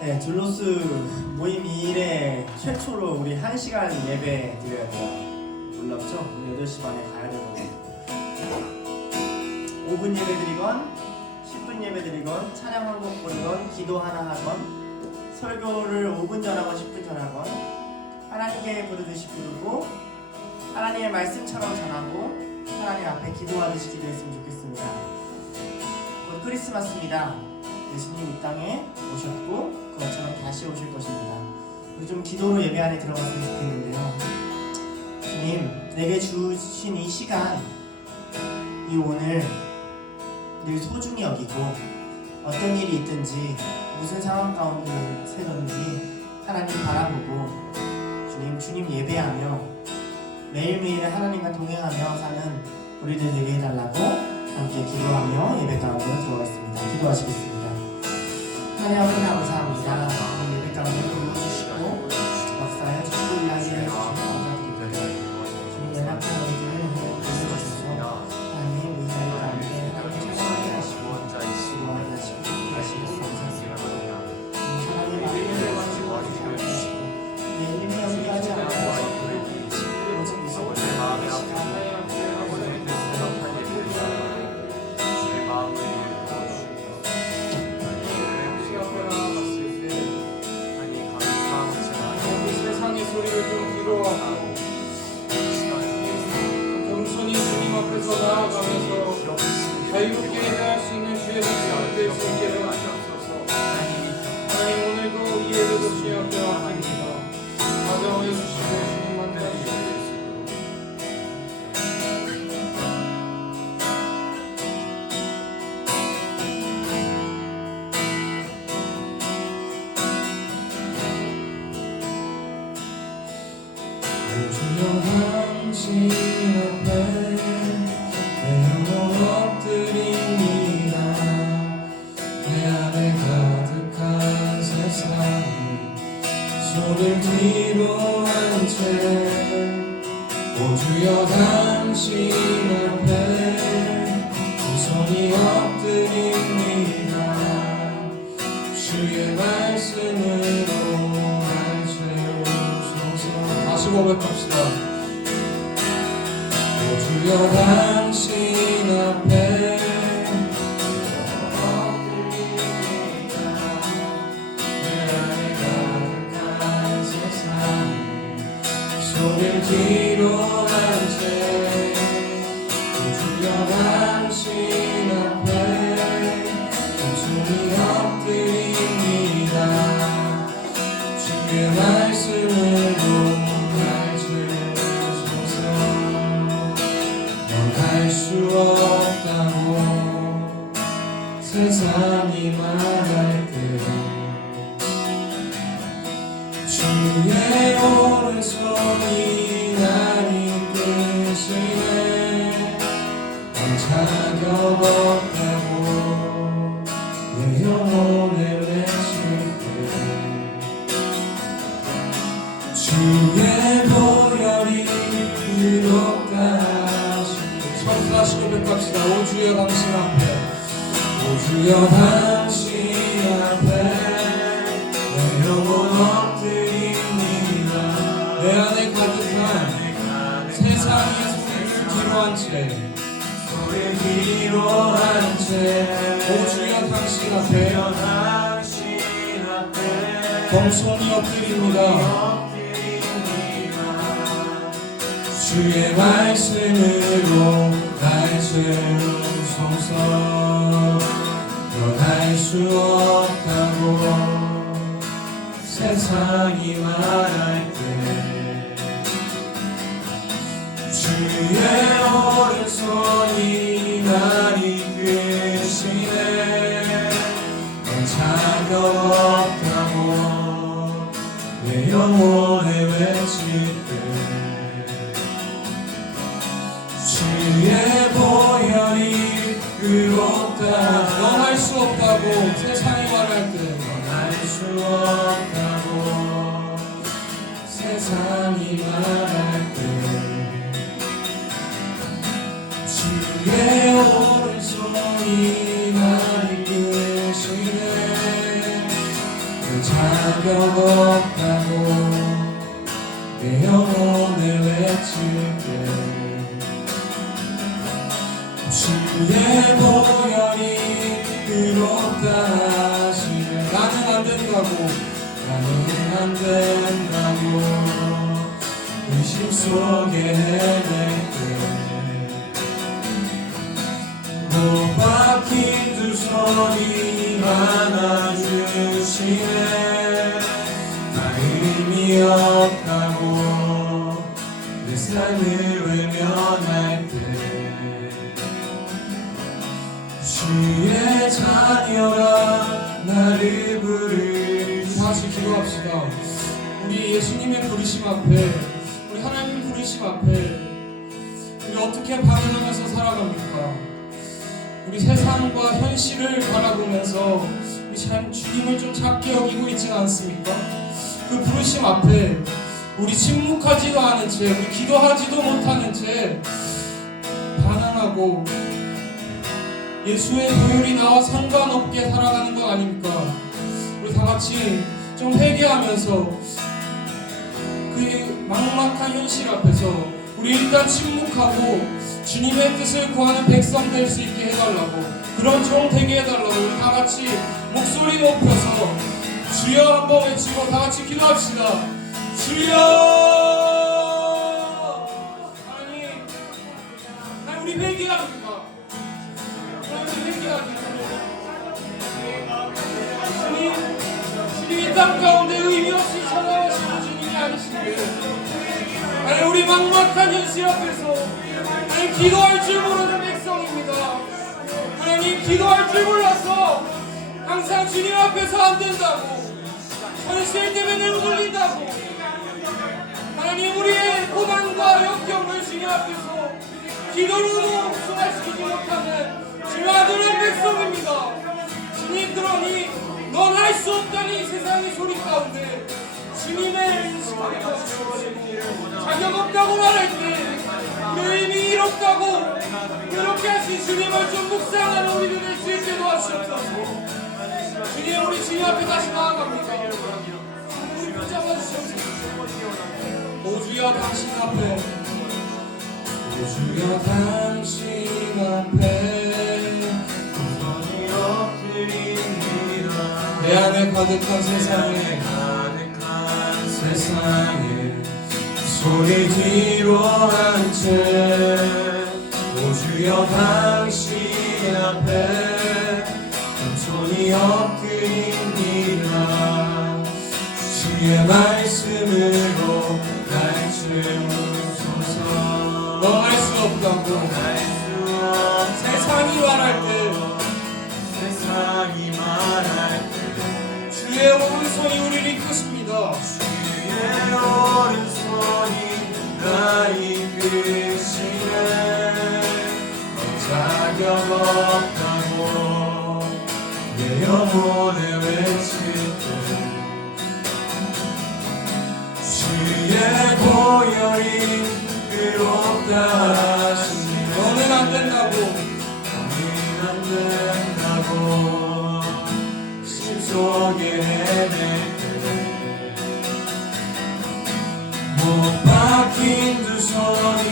네, 줄로스 모임 2일에 최초로 우리 1시간 예배 드려야 돼요. 놀랍죠? 오늘 8시 반에 가야 되거든요. 5분 예배 드리건 10분 예배 드리건 찬양 한 곡 부르건 기도 하나 하건 설교를 5분 전하건 10분 전하건 하나님께 부르듯이 부르고 하나님의 말씀처럼 전하고 하나님 앞에 기도하듯이 기도했으면 좋겠습니다. 곧 크리스마스입니다. 예수님 이 땅에 오셨고 그것처럼 다시 오실 것입니다. 우리 좀 기도로 예배 안에 들어갔으면 좋겠는데요. 주님, 내게 주신 이 시간, 이 오늘 늘 소중히 여기고 어떤 일이 있든지 무슨 상황 가운데 새든지 하나님 바라보고 주님 예배하며 매일매일 하나님과 동행하며 사는 우리들 되게 해달라고 함께 기도하며 예배 가운데 들어가겠습니다. 기도하시겠습니다. 하나님 아버지 감사합니다. 예배 가운데 불러주시고 역사에 주시고 이야기를 해주시고 감사드립니다. 주님 연약한 저희들을 도와주셔서 하나님 이 자리 가운데 하나님 찬양하게 하시고 기도하게 하시고 하시고 감사합니다. 하나님 아버지를 도와주시고 내 힘이 연기하지 않게 하시고 오직 미소를 시간 소리를 좀 길어하고 겸손히 주님 앞에서 나아가면서 자유롭게 해할 수 있는 주의 백성이 될 수 있게 해주옵소서. 하나님 오늘도 이 예배도 주님 앞에 맡깁니다. 가정하여 주시고 주님만 따르시옵소서. 주여 당신 앞에 내 영혼 엎드립니다. 내 안에 가득한 세상이 손을 뒤로 한 채 오 주여 당신 앞에 두 손이 엎드립니다. 주의 말씀으로 날 채우소서. 다시 고백합시다. 오 주여 당신 앞에 엎드립니다. 내 안에 가득한 세상 손을 뒤로 한 채 오 주여 당신 앞에 손이 엎드립니다. 주의 말씀으로 할 수 없다고 세상이 말할 때 주의 오른손이 날 이끄시네. 자격 없다고 내 영혼에 외칠 때 주의 보혈이 의롭다. 다시 고백합시다. 오 주여 당신 앞에 오 주여 당신 앞에 내 영혼 엎드립니다. 내 안에 가득한 세상의 소리를 뒤로 한 채 소리를 뒤로 한 채 오 주여 당신 앞에 겸손히 엎드립니다. 주의 말씀으로 날 채우소서. 넌 할 수 없다고 세상이 말할 때 주의 오른손이 날 이끄시네. 넌 자격 없다고 내 영혼에 외칠 때 주의 보혈이 의롭다. 넌 할 수 없다고 세상이 말할 때 넌 할 수 없다고 세상이 말할 때 주의 오른손이 날 이끄시네. 자격 없다고 내 영혼을 외칠게 주의 보혈이 의롭다 하시네 나는 안 된다고 의심 속에 헤맬 때 못 박힌 두 손이 안아주시네 나 의미 없다고 내 삶을 외면할 때 주의 자녀가 나를 부르시 다시 기도합시다. 우리 예수님의 부르심 앞에 우리 하나님 부르심 앞에 우리 어떻게 반응하면서 살아갑니까? 우리 세상과 현실을 바라보면서 우리 참 주님을 좀 작게 여기고 있지는 않습니까? 그 부르심 앞에 우리 침묵하지도 않은 채 우리 기도하지도 못하는 채 반항하고 예수의 보혈이 나와 상관없게 살아가는 거 아닙니까? 우리 다 같이 좀 회개하면서 그 막막한 현실 앞에서 우리 일단 침묵하고 주님의 뜻을 구하는 백성 될 수 있게 해달라고 그런 종 되게 해달라고 우리 다 같이 목소리 높여서 주여 한번 외치고 다 같이 기도합시다. 주여 하나님 우리 회개합니다. 우리 회개합니다. 주님 이 땅 가운데 의미 없이 찾아오시는 주님이 아니신데 아니 우리 막막한 현실 앞에서 아니 기도할 줄 모르는 백성입니다. 하나님 기도할 줄 몰라서 항상 주님 앞에서 안 된다고 현실 때문에 흔들린다고 하나님 우리의 고난과 역경을 주님 앞에서 기도로 순화시키지 못하는 주님 아들의 백성입니다. 주님 그러니 넌 할 수 없다니 세상의 소리 가운데 주님의 인식하게 하시고 자격 없다고 말할 때 우리 의미 잃었다고 그렇게 하신 주님을 좀 묵상하는 우리들 될 수 있게 도와주옵소서. 주님 우리 주님 앞에 다시 나아갑니다. 우리 붙잡아 주시옵소서. 오 주여 당신 앞에 오 주여 당신 앞에 내 안에 가득한 세상에 소리 뒤로 한 채 오 주여 당신 앞에 손이 엎드립니다. 주의 말씀으로 가르쳐주소서. 너 할 수 없다고 세상이 말할 때 주의 오른손이 우리를 이끄십니다. 주의 오른손이 나 이끄시네. 자격 없다고 내 영혼을 외칠 때 주의 보혈이 의롭다 하시니 너는 안 된다고 속에 헤맬 때 못 박힌 두 손이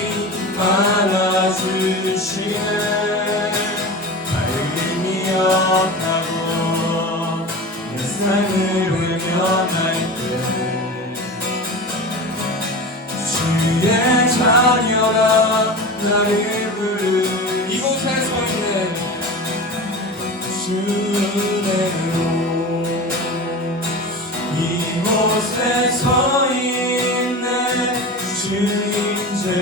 안아주시네. 의미 없다고 내 삶을 외면할 때 주의 자녀가 나를 부르 이곳에 서 있네. 주내로 이곳에 서 있네. 주 임재에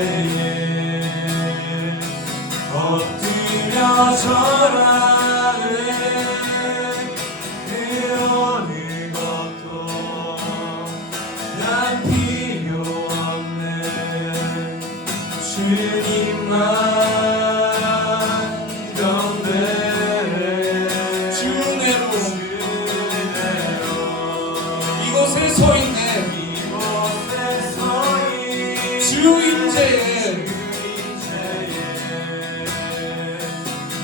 엎드려 절하네. 그 어느 것도 난 필요 없네. 주님만 이곳에 서 있네. 주 임재에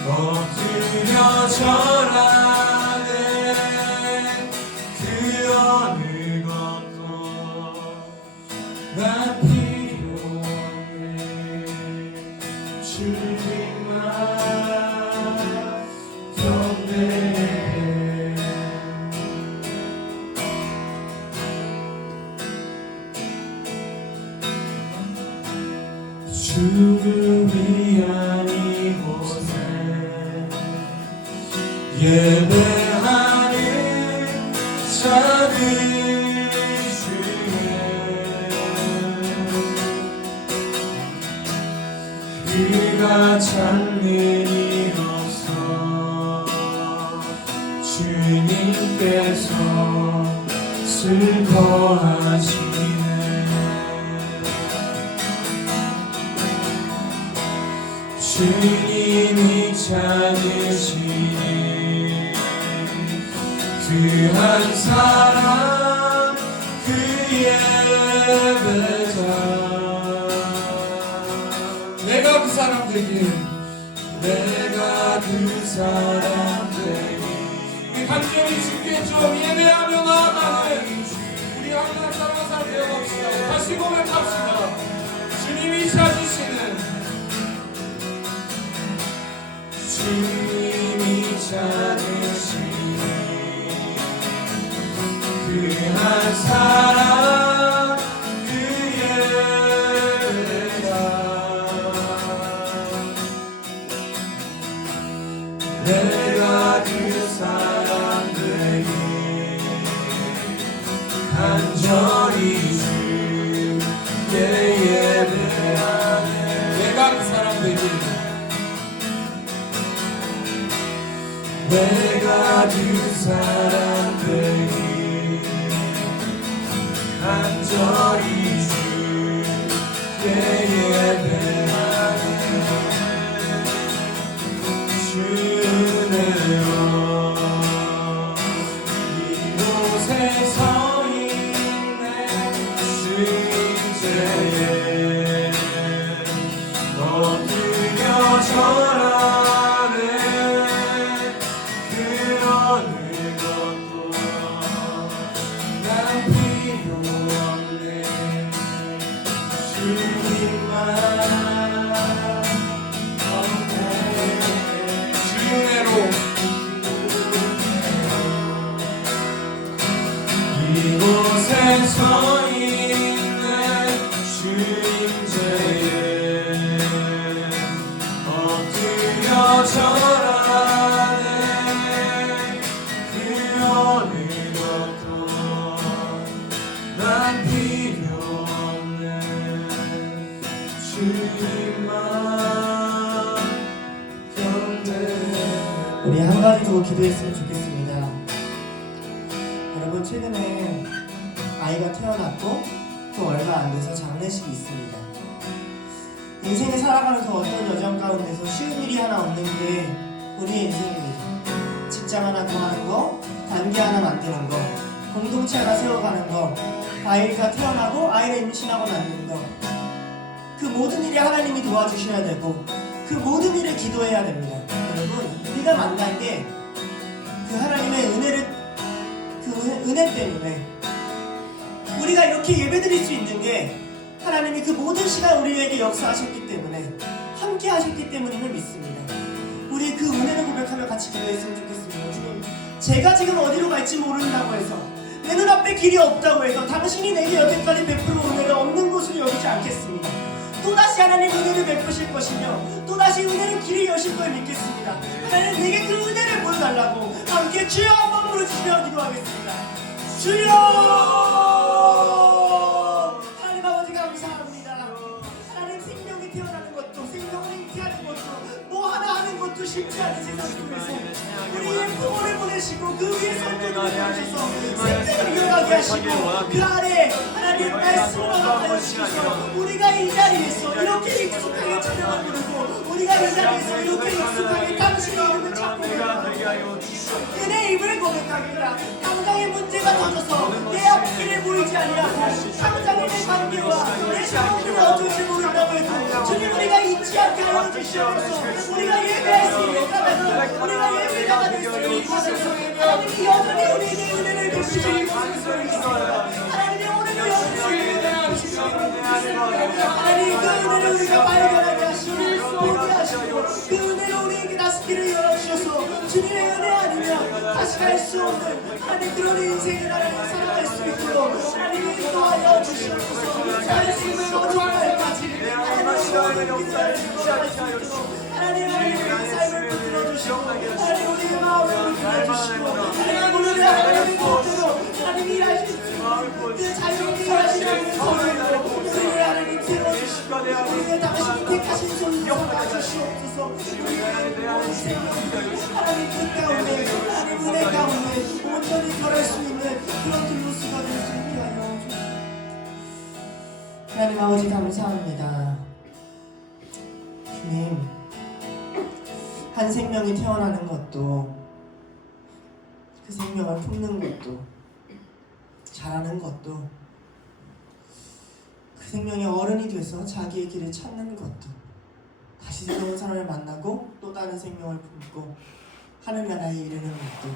엎드려 절하네. 그 그가 찾는 이로써 주님께서 슬퍼하시네. 주님이 찾으시니 그 한 사람 그 예배자. 내가 그 사람 되길. 내가 그 사람 되니 우리 간절히 주께 좀 예배하며 나아가는 우리 하나님 사랑하는 사람 되어갑시다. 다시 고백합시다. 주님이 찾으시는 주님이 찾으시니 그 한 사람 그 예배자. 내가 그 사람 되니 간절히 주께 예배하네. 내가 그 사람 되길. 내가 그 사람 되니 간절히 주께 예배하네. 주네요 이곳에 서 있네. 주인제에 엎드려 절하네. 그러는 것도 난 필요 없네. 주님만 없네. 주은혜로 이곳에 서 있는 주임제에 엎드려 절하네. 그 어느 것도 난 필요 없네. 주님만 경배해. 우리 한 가지 더 기도했으면 좋겠습니다. 여러분, 최근에 아이가 태어났고 또 얼마 안 돼서 장례식이 있습니다. 인생을 살아가면서 어떤 여정 가운데서 쉬운 일이 하나 없는 게 우리의 인생입니다. 직장 하나 구하는 거, 단계 하나 만드는 거, 공동체 하나 세워가는 거, 아이가 태어나고 아이를 임신하고 낳는 거, 그 모든 일이 하나님이 도와주셔야 되고 그 모든 일을 기도해야 됩니다. 여러분, 우리가 만난 게 그 하나님의 은혜 때문에 우리가 이렇게 예배드릴 수 있는 게 하나님이 그 모든 시간 우리에게 역사하셨기 때문에, 함께 하셨기 때문임을 믿습니다. 우리 그 은혜를 고백하며 같이 기도했으면 좋겠습니다. 주님, 제가 지금 어디로 갈지 모른다고 해서, 내 눈앞에 길이 없다고 해서 당신이 내게 여태까지 베풀어 은혜를 없는 곳으로 여기지 않겠습니다. 또다시 하나님 은혜를 베푸실 것이며 또다시 은혜를 길이 여실 걸 믿겠습니다. 하나님, 내게 그 은혜를 보여달라고 함께 주여 한번 부르시며 기도하겠습니다. 주여! 하나님 아버지, 감사합니다. 하나님, 생명이 태어나는 것도 생명을 잉태하는 것도 뭐 하나 하는 것도 쉽지 않은 세상 속에서 우리의 부모를 보내시고 그 위에 선교를 보내셔서 생명을 이어가게 하시고 그 안에 하나님 말씀을 허락하여 주셔서 우리가 이 자리에서 이렇게 익숙하게 찬양을 부르고 우리가 이 자리에서 이렇게 익숙하게 당신의 이름을 찾고 은혜의 입을 고백하기라. 당장의 문제가 터져서 내 앞길에 보이지 아니하고 당장의 내 관계와 내 상황을 어쩔지 모른다고 해도 주님, 우리가 잊지 않게 하여 주시옵소서. 우리가 예배할 수 있는 까닭은 우리가 예배자가 될 수 있는 까닭은 하나님이 여전히 우리에게 은혜를 베푸시는 것을 믿습니다. 하나님이 오늘도 여전히 은혜를 베푸시는 것을 믿습니다. 하나님, 그 은혜를 우리가 발견하게 하시고 보게 하시고 그 은혜로 우리에게 다스기를 열어주셔서 주님의 은혜 아니면 다시 갈 수 없는 하나님, 그런 인생을 하나님 살아갈 수 있도록 하나님이 인도하여 주시옵소서. 말씀을 오늘까지 하나님 기도를 인도할 수 있도록 하나님, 우리의 삶을 붙들어 주시고 하나님, 우리의 마음을 붙들어 주시고 하나님, 우리의 하나님의 뜻대로 주셔서 우리의 생명을 하나님 뜻 가운데 하나님 은혜 가운데 온전히 걸을 수 있는 그런 딜로스가 될 수 있게 하여 주옵소서. 하나님 아버지 감사합니다. 주님, 한 생명이 태어나는 것도 그 생명을 품는 것도 자라는 것도 그 생명이 어른이 돼서 자기의 길을 찾는 것도 다시 새로운 사람을 만나고 또 다른 생명을 품고 하늘나라에 이르는 것도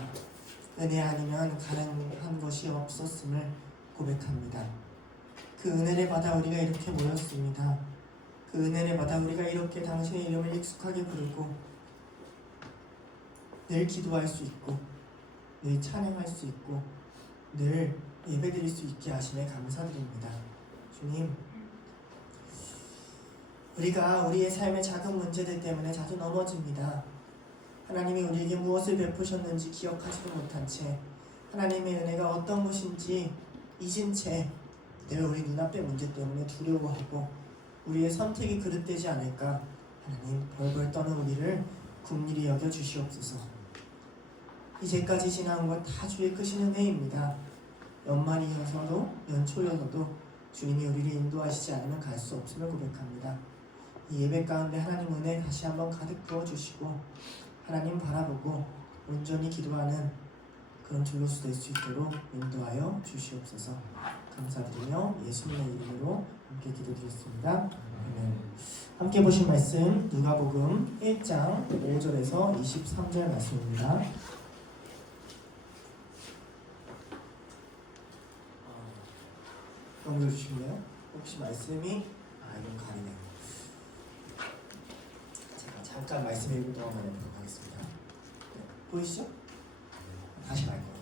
은혜 아니면 가능한 것이 없었음을 고백합니다. 그 은혜를 받아 우리가 이렇게 모였습니다. 그 은혜를 받아 우리가 이렇게 당신의 이름을 익숙하게 부르고 늘 기도할 수 있고 늘 찬양할 수 있고 늘 예배드릴 수 있게 하심에 감사드립니다. 주님, 우리가 우리의 삶의 작은 문제들 때문에 자주 넘어집니다. 하나님이 우리에게 무엇을 베푸셨는지 기억하지도 못한 채 하나님의 은혜가 어떤 것인지 잊은 채 늘 우리 눈앞의 문제 때문에 두려워하고 우리의 선택이 그릇되지 않을까 하나님 벌벌 떠는 우리를 긍휼히 여겨 주시옵소서. 이제까지 지나온 것 다 주의 크신 은혜입니다. 연말이어서도 연초여서도 주님이 우리를 인도하시지 않으면 갈 수 없음을 고백합니다. 이 예배 가운데 하나님 은혜 다시 한번 가득 부어주시고 하나님 바라보고 온전히 기도하는 그런 줄로서 될 수 있도록 인도하여 주시옵소서. 감사드리며 예수님의 이름으로 함께 기도드렸습니다. 아멘. 함께 보신 말씀 누가복음 1장 5절에서 23절 말씀입니다. 넘겨주시고요. 혹시 말씀이 이건 가리네요. 제가 잠깐 말씀 읽을 동안만 해보도록 하겠습니다. 네, 보이시죠? 다시 갈 거예요.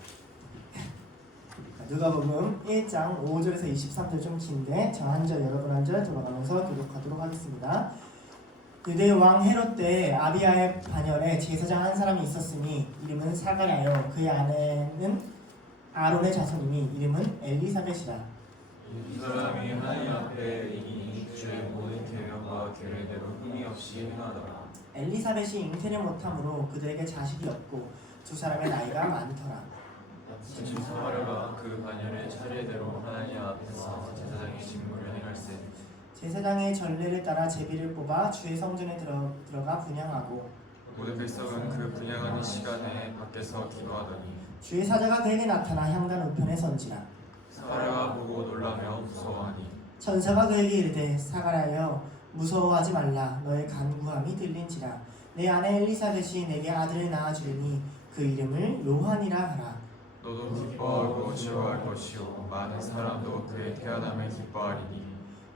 누가복음 1장 5절에서 23절 좀 긴데 저 한 절 여러분 한 절 돌아가면서 교독하도록 하겠습니다. 유대 왕 헤롯 때 아비야의 반열에 제사장 한 사람이 있었으니 이름은 사가랴요 그의 아내는 아론의 자손이니 이름은 엘리사벳이라. 이 사람이 하나님 앞에 이미 주의 모든 계명과 규례대로 흠이 없이 행하더라. 엘리사벳이 잉태를 못함으로 그들에게 자식이 없고 두 사람의 나이가 많더라. 사마리아가 그 반열의 차례대로 하나님 앞에서 제사장의 직무를 행할세. 제사장의 전례를 따라 제비를 뽑아 주의 성전에 들어가 분향하고 모든 백성은 그 분향하는 시간에 밖에서 기도하더니 주의 사자가 그에게 나타나 향단 우편에 선지라. 사마리아가 보고 놀라며 무서워하니 천사가 그에게 이르되 사가랴여 무서워하지 말라. 너의 간구함이 들린지라. 내 아내 엘리사벳이 내게 아들을 낳아주리니 그 이름을 요한이라 하라. 너도 기뻐하고 즐거워할 것이요 많은 사람도 그의 태어남을 기뻐하리니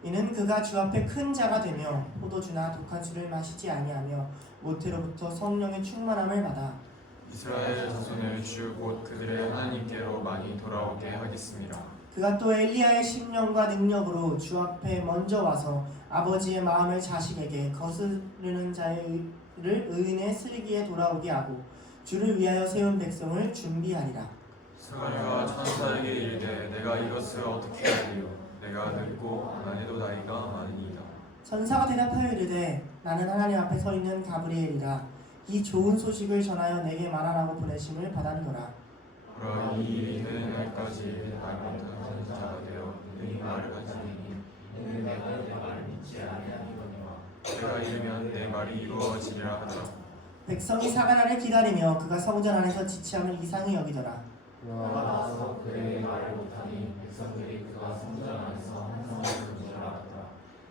이는 그가 주 앞에 큰 자가 되며 포도주나 독한 술을 마시지 아니하며 모태로부터 성령의 충만함을 받아 이스라엘 자손을 주 곧 그들의 하나님께로 많이 돌아오게 하겠습니다. 그가 또 엘리야의 심령과 능력으로 주 앞에 먼저 와서 아버지의 마음을 자식에게 거스르는 자를 의인의 슬기에 돌아오게 하고 주를 위하여 세운 백성을 준비하리라. 사가랴가 천사에게 이르되 내가 이것을 어떻게 하리요? 내가 늙고 아내도 나이가 많으니이다. 천사가 대답하여 이르되 나는 하나님 앞에 서 있는 가브리엘이라. 이 좋은 소식을 전하여 내게 말하라고 보내심을 받았노라. 그러나 이 일이 되는 날까지 말 못하는 자가 되어 능히 말을 가지니 이는 내가 내 말을 믿지 아니하니거니와 내가 이르면 내 말이 이루어지리라 하더라. 백성이 사가랴를 기다리며 그가 성전 안에서 지체함을 이상히 여기더라. 그가 나와서 그에게 말을 못하니 백성들이 그가 성전 안에서 항상 그런 줄 알았다.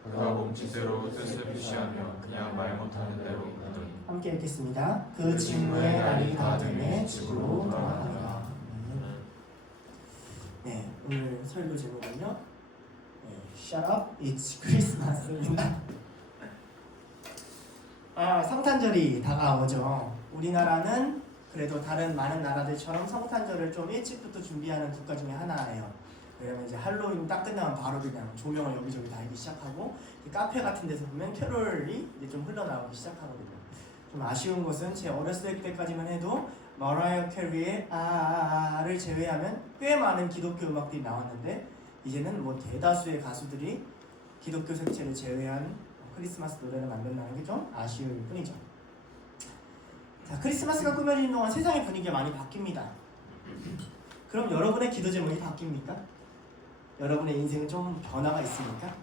그가 몸짓대로 뜻을 표시하며 그냥 말 못하는 대로 있더니 함께 읽겠습니다. 그 직무의 날이 다 되매 집으로 돌아가더라. 네, 오늘 설교 제목은요. Shut up, it's Christmas입니다. 성탄절이 다가오죠. 우리나라는 그래도 다른 많은 나라들처럼 성탄절을 좀 일찍부터 준비하는 국가 중에 하나예요. 왜냐면 이제 할로윈 딱 끝나면 바로 그냥 조명을 여기저기 달기 시작하고 카페 같은 데서 보면 캐롤이 이제 좀 흘러나오기 시작하거든요. 좀 아쉬운 것은 제 어렸을 때까지만 해도 머라이어 캐리의 아를 제외하면 꽤 많은 기독교 음악들이 나왔는데 이제는 뭐 대다수의 가수들이 기독교 색채를 제외한 크리스마스 노래를 만든다는 게 좀 아쉬울 뿐이죠. 자, 크리스마스가 꾸며지는 동안 세상의 분위기가 많이 바뀝니다. 그럼 여러분의 기도 제목이 바뀝니까? 여러분의 인생은 좀 변화가 있습니까?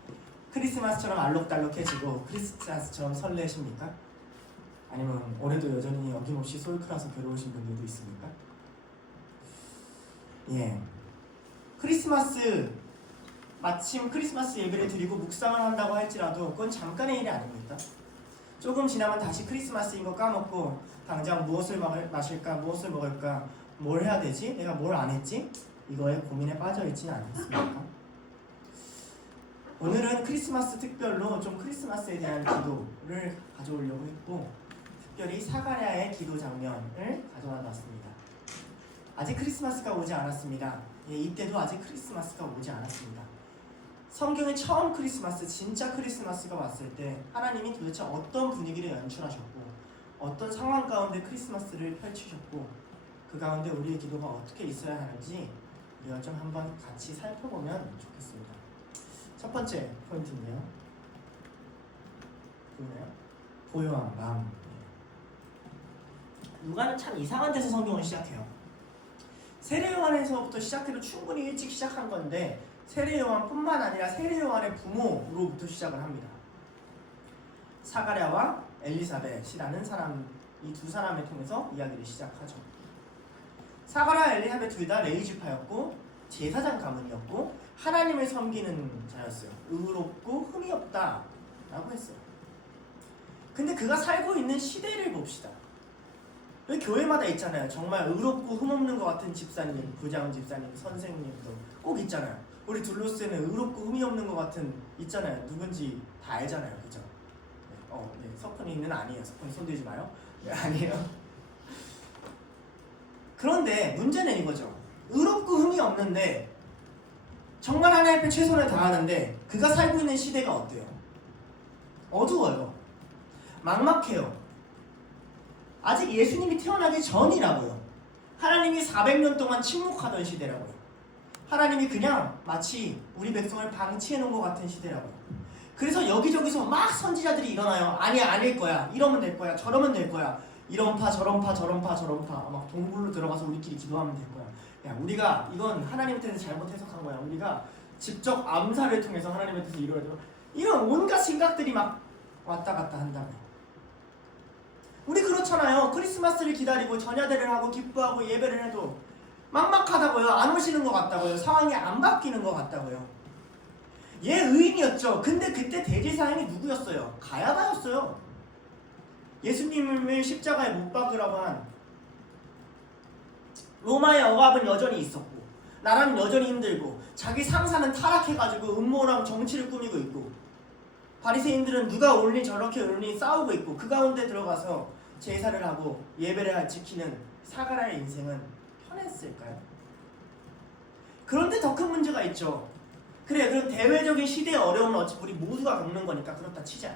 크리스마스처럼 알록달록해지고 크리스마스처럼 설레십니까? 아니면 올해도 여전히 어김없이 솔크라서 괴로우신 분들도 있습니까? 예, 크리스마스 마침 크리스마스 예배를 드리고 묵상을 한다고 할지라도 그건 잠깐의 일이 아닙니다. 조금 지나면 다시 크리스마스인 거 까먹고 당장 무엇을 마실까, 무엇을 먹을까, 뭘 해야 되지, 내가 뭘 안 했지, 이거에 고민에 빠져 있지 않습니까? 오늘은 크리스마스 특별로 좀 크리스마스에 대한 기도를 가져오려고 했고, 특별히 사가랴의 기도 장면을 가져와 놨습니다. 아직 크리스마스가 오지 않았습니다. 예, 이때도 아직 크리스마스가 오지 않았습니다. 성경의 처음 크리스마스, 진짜 크리스마스가 왔을 때 하나님이 도대체 어떤 분위기를 연출하셨고 어떤 상황 가운데 크리스마스를 펼치셨고 그 가운데 우리의 기도가 어떻게 있어야 하는지 우리가 좀 한번 같이 살펴보면 좋겠습니다. 첫 번째 포인트인데요. 보이나요? 고요한 마음. 누가는 참 이상한 데서 성경을 시작해요. 세례요한에서부터 시작해도 충분히 일찍 시작한 건데 세례요한뿐만 아니라 세례요한의 부모로부터 시작을 합니다. 사가랴와 엘리사벳이라는 사람, 이 두 사람을 통해서 이야기를 시작하죠. 사가랴와 엘리사벳 둘 다 레위지파였고 제사장 가문이었고 하나님을 섬기는 자였어요. 의롭고 흠이 없다 라고 했어요. 근데 그가 살고 있는 시대를 봅시다. 여기 교회마다 있잖아요. 정말 의롭고 흠없는 것 같은 집사님, 부장 집사님, 선생님도 꼭 있잖아요. 우리 둘로스는 의롭고 흠이 없는 것 같은 있잖아요. 누군지 다 알잖아요. 그죠? 네. 석훈이는 아니에요. 석훈이 손들지 마요. 네, 아니에요. 그런데 문제는 이거죠. 의롭고 흠이 없는데 정말 하나님 앞에 최선을 다하는데 그가 살고 있는 시대가 어때요? 어두워요. 막막해요. 아직 예수님이 태어나기 전이라고요. 하나님이 400년 동안 침묵하던 시대라고요. 하나님이 그냥 마치 우리 백성을 방치해 놓은 것 같은 시대라고요. 그래서 여기저기서 막 선지자들이 일어나요. 아니야, 아닐 거야. 이러면 될 거야. 저러면 될 거야. 이런 파 저런 파 저런 파 저런 파 막 동굴로 들어가서 우리끼리 기도하면 될 거야. 야, 우리가 이건 하나님의 뜻을 잘못 해석한 거야. 우리가 직접 암살을 통해서 하나님의 뜻을 이루어야 돼. 이런 온갖 생각들이 막 왔다 갔다 한다고요. 우리 그렇잖아요. 크리스마스를 기다리고 전야대를 하고 기뻐하고 예배를 해도 막막하다고요. 안 오시는 것 같다고요. 상황이 안 바뀌는 것 같다고요. 얘 의인이었죠. 근데 그때 대제사장이 누구였어요? 가야바였어요. 예수님을 십자가에 못 박으라고 한 로마의 억압은 여전히 있었고 나라는 여전히 힘들고 자기 상사는 타락해가지고 음모랑 정치를 꾸미고 있고 바리새인들은 누가 옳니 저렇게 옳니 싸우고 있고 그 가운데 들어가서 제사를 하고 예배를 지키는 사가랴의 인생은 편했을까요? 그런데 더 큰 문제가 있죠. 그래, 그럼 대외적인 시대의 어려움은 어차피 우리 모두가 겪는 거니까 그렇다 치자.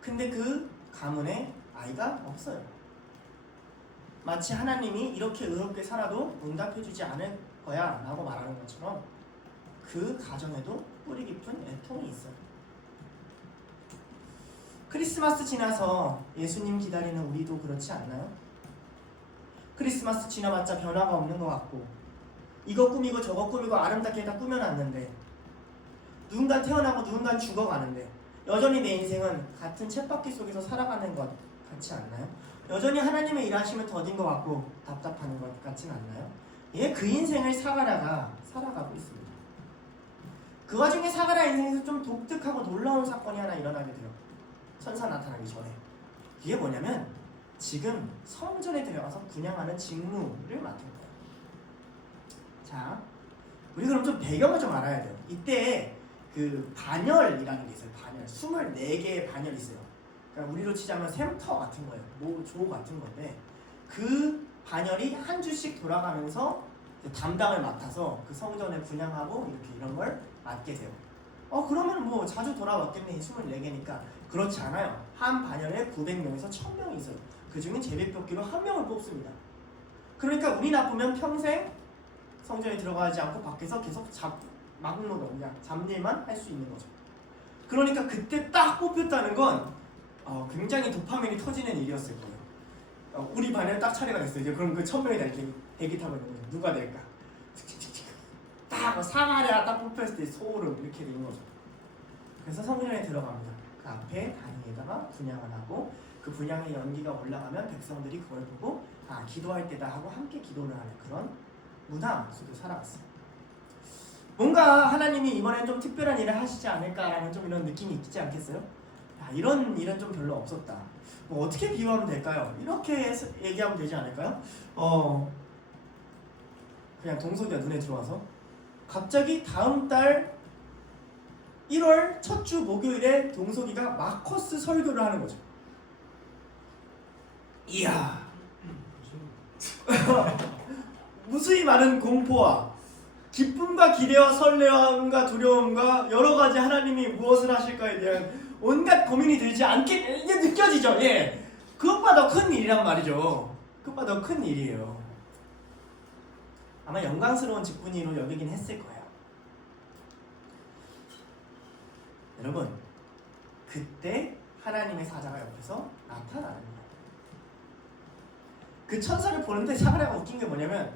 근데 그 가문에 아이가 없어요. 마치 하나님이 이렇게 의롭게 살아도 응답해주지 않을 거야 라고 말하는 것처럼 그 가정에도 뿌리 깊은 애통이 있어요. 크리스마스 지나서 예수님 기다리는 우리도 그렇지 않나요? 크리스마스 지나봤자 변화가 없는 것 같고 이거 꾸미고 저거 꾸미고 아름답게 다 꾸며놨는데 누군가 태어나고 누군가 죽어가는데 여전히 내 인생은 같은 쳇바퀴 속에서 살아가는 것 같지 않나요? 여전히 하나님의 일하심은 더딘 것 같고 답답한 것 같진 않나요? 예, 그 인생을 사가랴가 살아가고 있습니다. 그 와중에 사가랴 인생에서 좀 독특하고 놀라운 사건이 하나 일어나게 돼요. 천사 나타나기 전에. 이게 뭐냐면 지금 성전에 들어가서 분향하는 직무를 맡은 거예요. 자, 우리 그럼 좀 배경을 좀 알아야 돼요. 이때 그 반열이라는 게 있어요. 반열. 24개의 반열이 있어요. 그러니까 우리로 치자면 샘터 같은 거예요. 조 같은 건데 그 반열이 한 주씩 돌아가면서 담당을 맡아서 그 성전을 분향하고 이렇게 이런 걸 맡게 돼요. 그러면 뭐 자주 돌아왔겠네. 24개니까. 그렇지 않아요. 한 반열에 900명에서 1000명이 있어요. 그 중에 제비뽑기로 한 명을 뽑습니다. 그러니까 운이 나쁘면 평생 성전에 들어가지 않고 밖에서 계속 막노동, 그냥 잡일만 할 수 있는 거죠. 그러니까 그때 딱 뽑혔다는 건 굉장히 도파민이 터지는 일이었을 거예요. 우리 반에 딱 차례가 됐어요. 이제 그럼 그 1000명이 날 때 대기 타고 있는 거죠. 누가 될까? 딱 상하랴 딱 뽑혔을 때 소름 이렇게 되는 거죠. 그래서 성전에 들어갑니다. 그 앞에 단위에다가 분향을 하고 그 분향의 연기가 올라가면 백성들이 그걸 보고 아 기도할 때다 하고 함께 기도를 하는 그런 문화 속에 살아갔어요. 뭔가 하나님이 이번엔 좀 특별한 일을 하시지 않을까라는 좀 이런 느낌이 있지 않겠어요? 아, 이런 일은 좀 별로 없었다. 뭐 어떻게 비유하면 될까요? 이렇게 얘기하면 되지 않을까요? 그냥 동석이가 눈에 들어와서 갑자기 다음 달 1월 첫 주 목요일에 동석이가 마커스 설교를 하는 거죠. 이야 무수히 많은 공포와 기쁨과 기대와 설레함과 두려움과 여러 가지 하나님이 무엇을 하실까에 대한 온갖 고민이 들지 않게 이게 느껴지죠. 예, 그것보다 더 큰 일이란 말이죠. 그것보다 더 큰 일이에요. 아마 영광스러운 직분으로 여기긴 했을 거예요. 여러분, 그때 하나님의 사자가 옆에서 나타나는 거예요. 그 천사를 보는데 사가랴가 웃긴 게 뭐냐면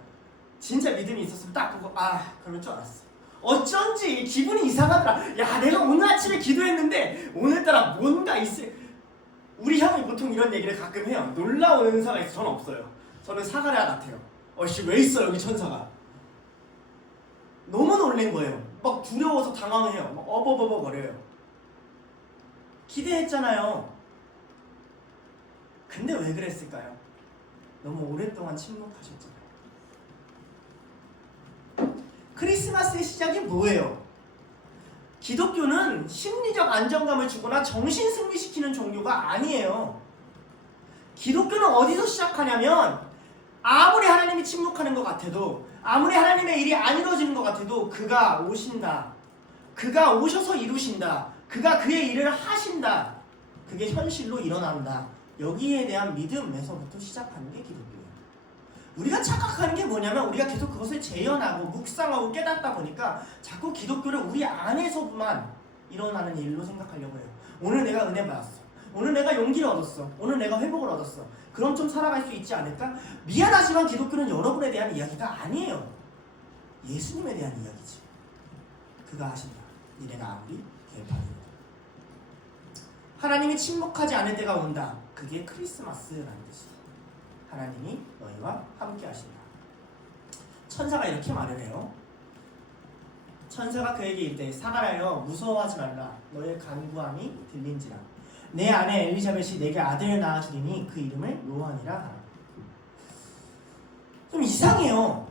진짜 믿음이 있었으면 딱 보고 아 그럴 줄 알았어. 어쩐지 기분이 이상하더라. 야 내가 오늘 아침에 기도했는데 오늘따라 뭔가 있을. 우리 형이 보통 이런 얘기를 가끔 해요. 놀라운 은사가 있어. 저는 없어요. 저는 사가랴 같아요. 씨 왜 있어 여기 천사가. 너무 놀란 거예요. 막 두려워서 당황해요. 막 어버버버 거려요. 기대했잖아요. 근데 왜 그랬을까요? 너무 오랫동안 침묵하셨잖아요. 크리스마스의 시작이 뭐예요? 기독교는 심리적 안정감을 주거나 정신 승리시키는 종교가 아니에요. 기독교는 어디서 시작하냐면 아무리 하나님이 침묵하는 것 같아도 아무리 하나님의 일이 안 이루어지는 것 같아도 그가 오신다. 그가 오셔서 이루신다. 그가 그의 일을 하신다. 그게 현실로 일어난다. 여기에 대한 믿음에서부터 시작하는 게 기독교예요. 우리가 착각하는 게 뭐냐면 우리가 계속 그것을 재현하고 묵상하고 깨닫다 보니까 자꾸 기독교를 우리 안에서만 일어나는 일로 생각하려고 해요. 오늘 내가 은혜 받았어. 오늘 내가 용기를 얻었어. 오늘 내가 회복을 얻었어. 그럼 좀 살아갈 수 있지 않을까? 미안하지만 기독교는 여러분에 대한 이야기가 아니에요. 예수님에 대한 이야기지. 그가 하신다. 니네가 아무리 개판이다. 하나님이 침묵하지 않을 때가 온다. 그게 크리스마스라는 뜻이에요. 하나님이 너희와 함께 하신다. 천사가 이렇게 말을 해요. 천사가 그에게 이르되 사가랴여 무서워하지 말라. 너의 간구함이 들린지라. 내 아내 엘리자벳이 내게 아들을 낳아주리니 그 이름을 요한이라 하라. 좀 이상해요.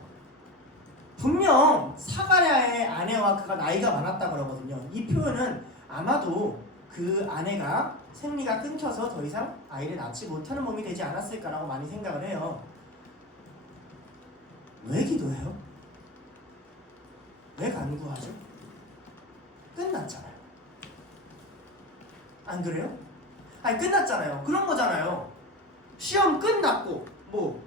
분명 사가랴의 아내와 그가 나이가 많았다고 그러거든요. 이 표현은 아마도 그 아내가 생리가 끊겨서 더 이상 아이를 낳지 못하는 몸이 되지 않았을까라고 많이 생각을 해요. 왜 기도해요? 왜 간구하죠? 끝났잖아요. 안 그래요? 아니 끝났잖아요. 그런 거잖아요. 시험 끝났고 뭐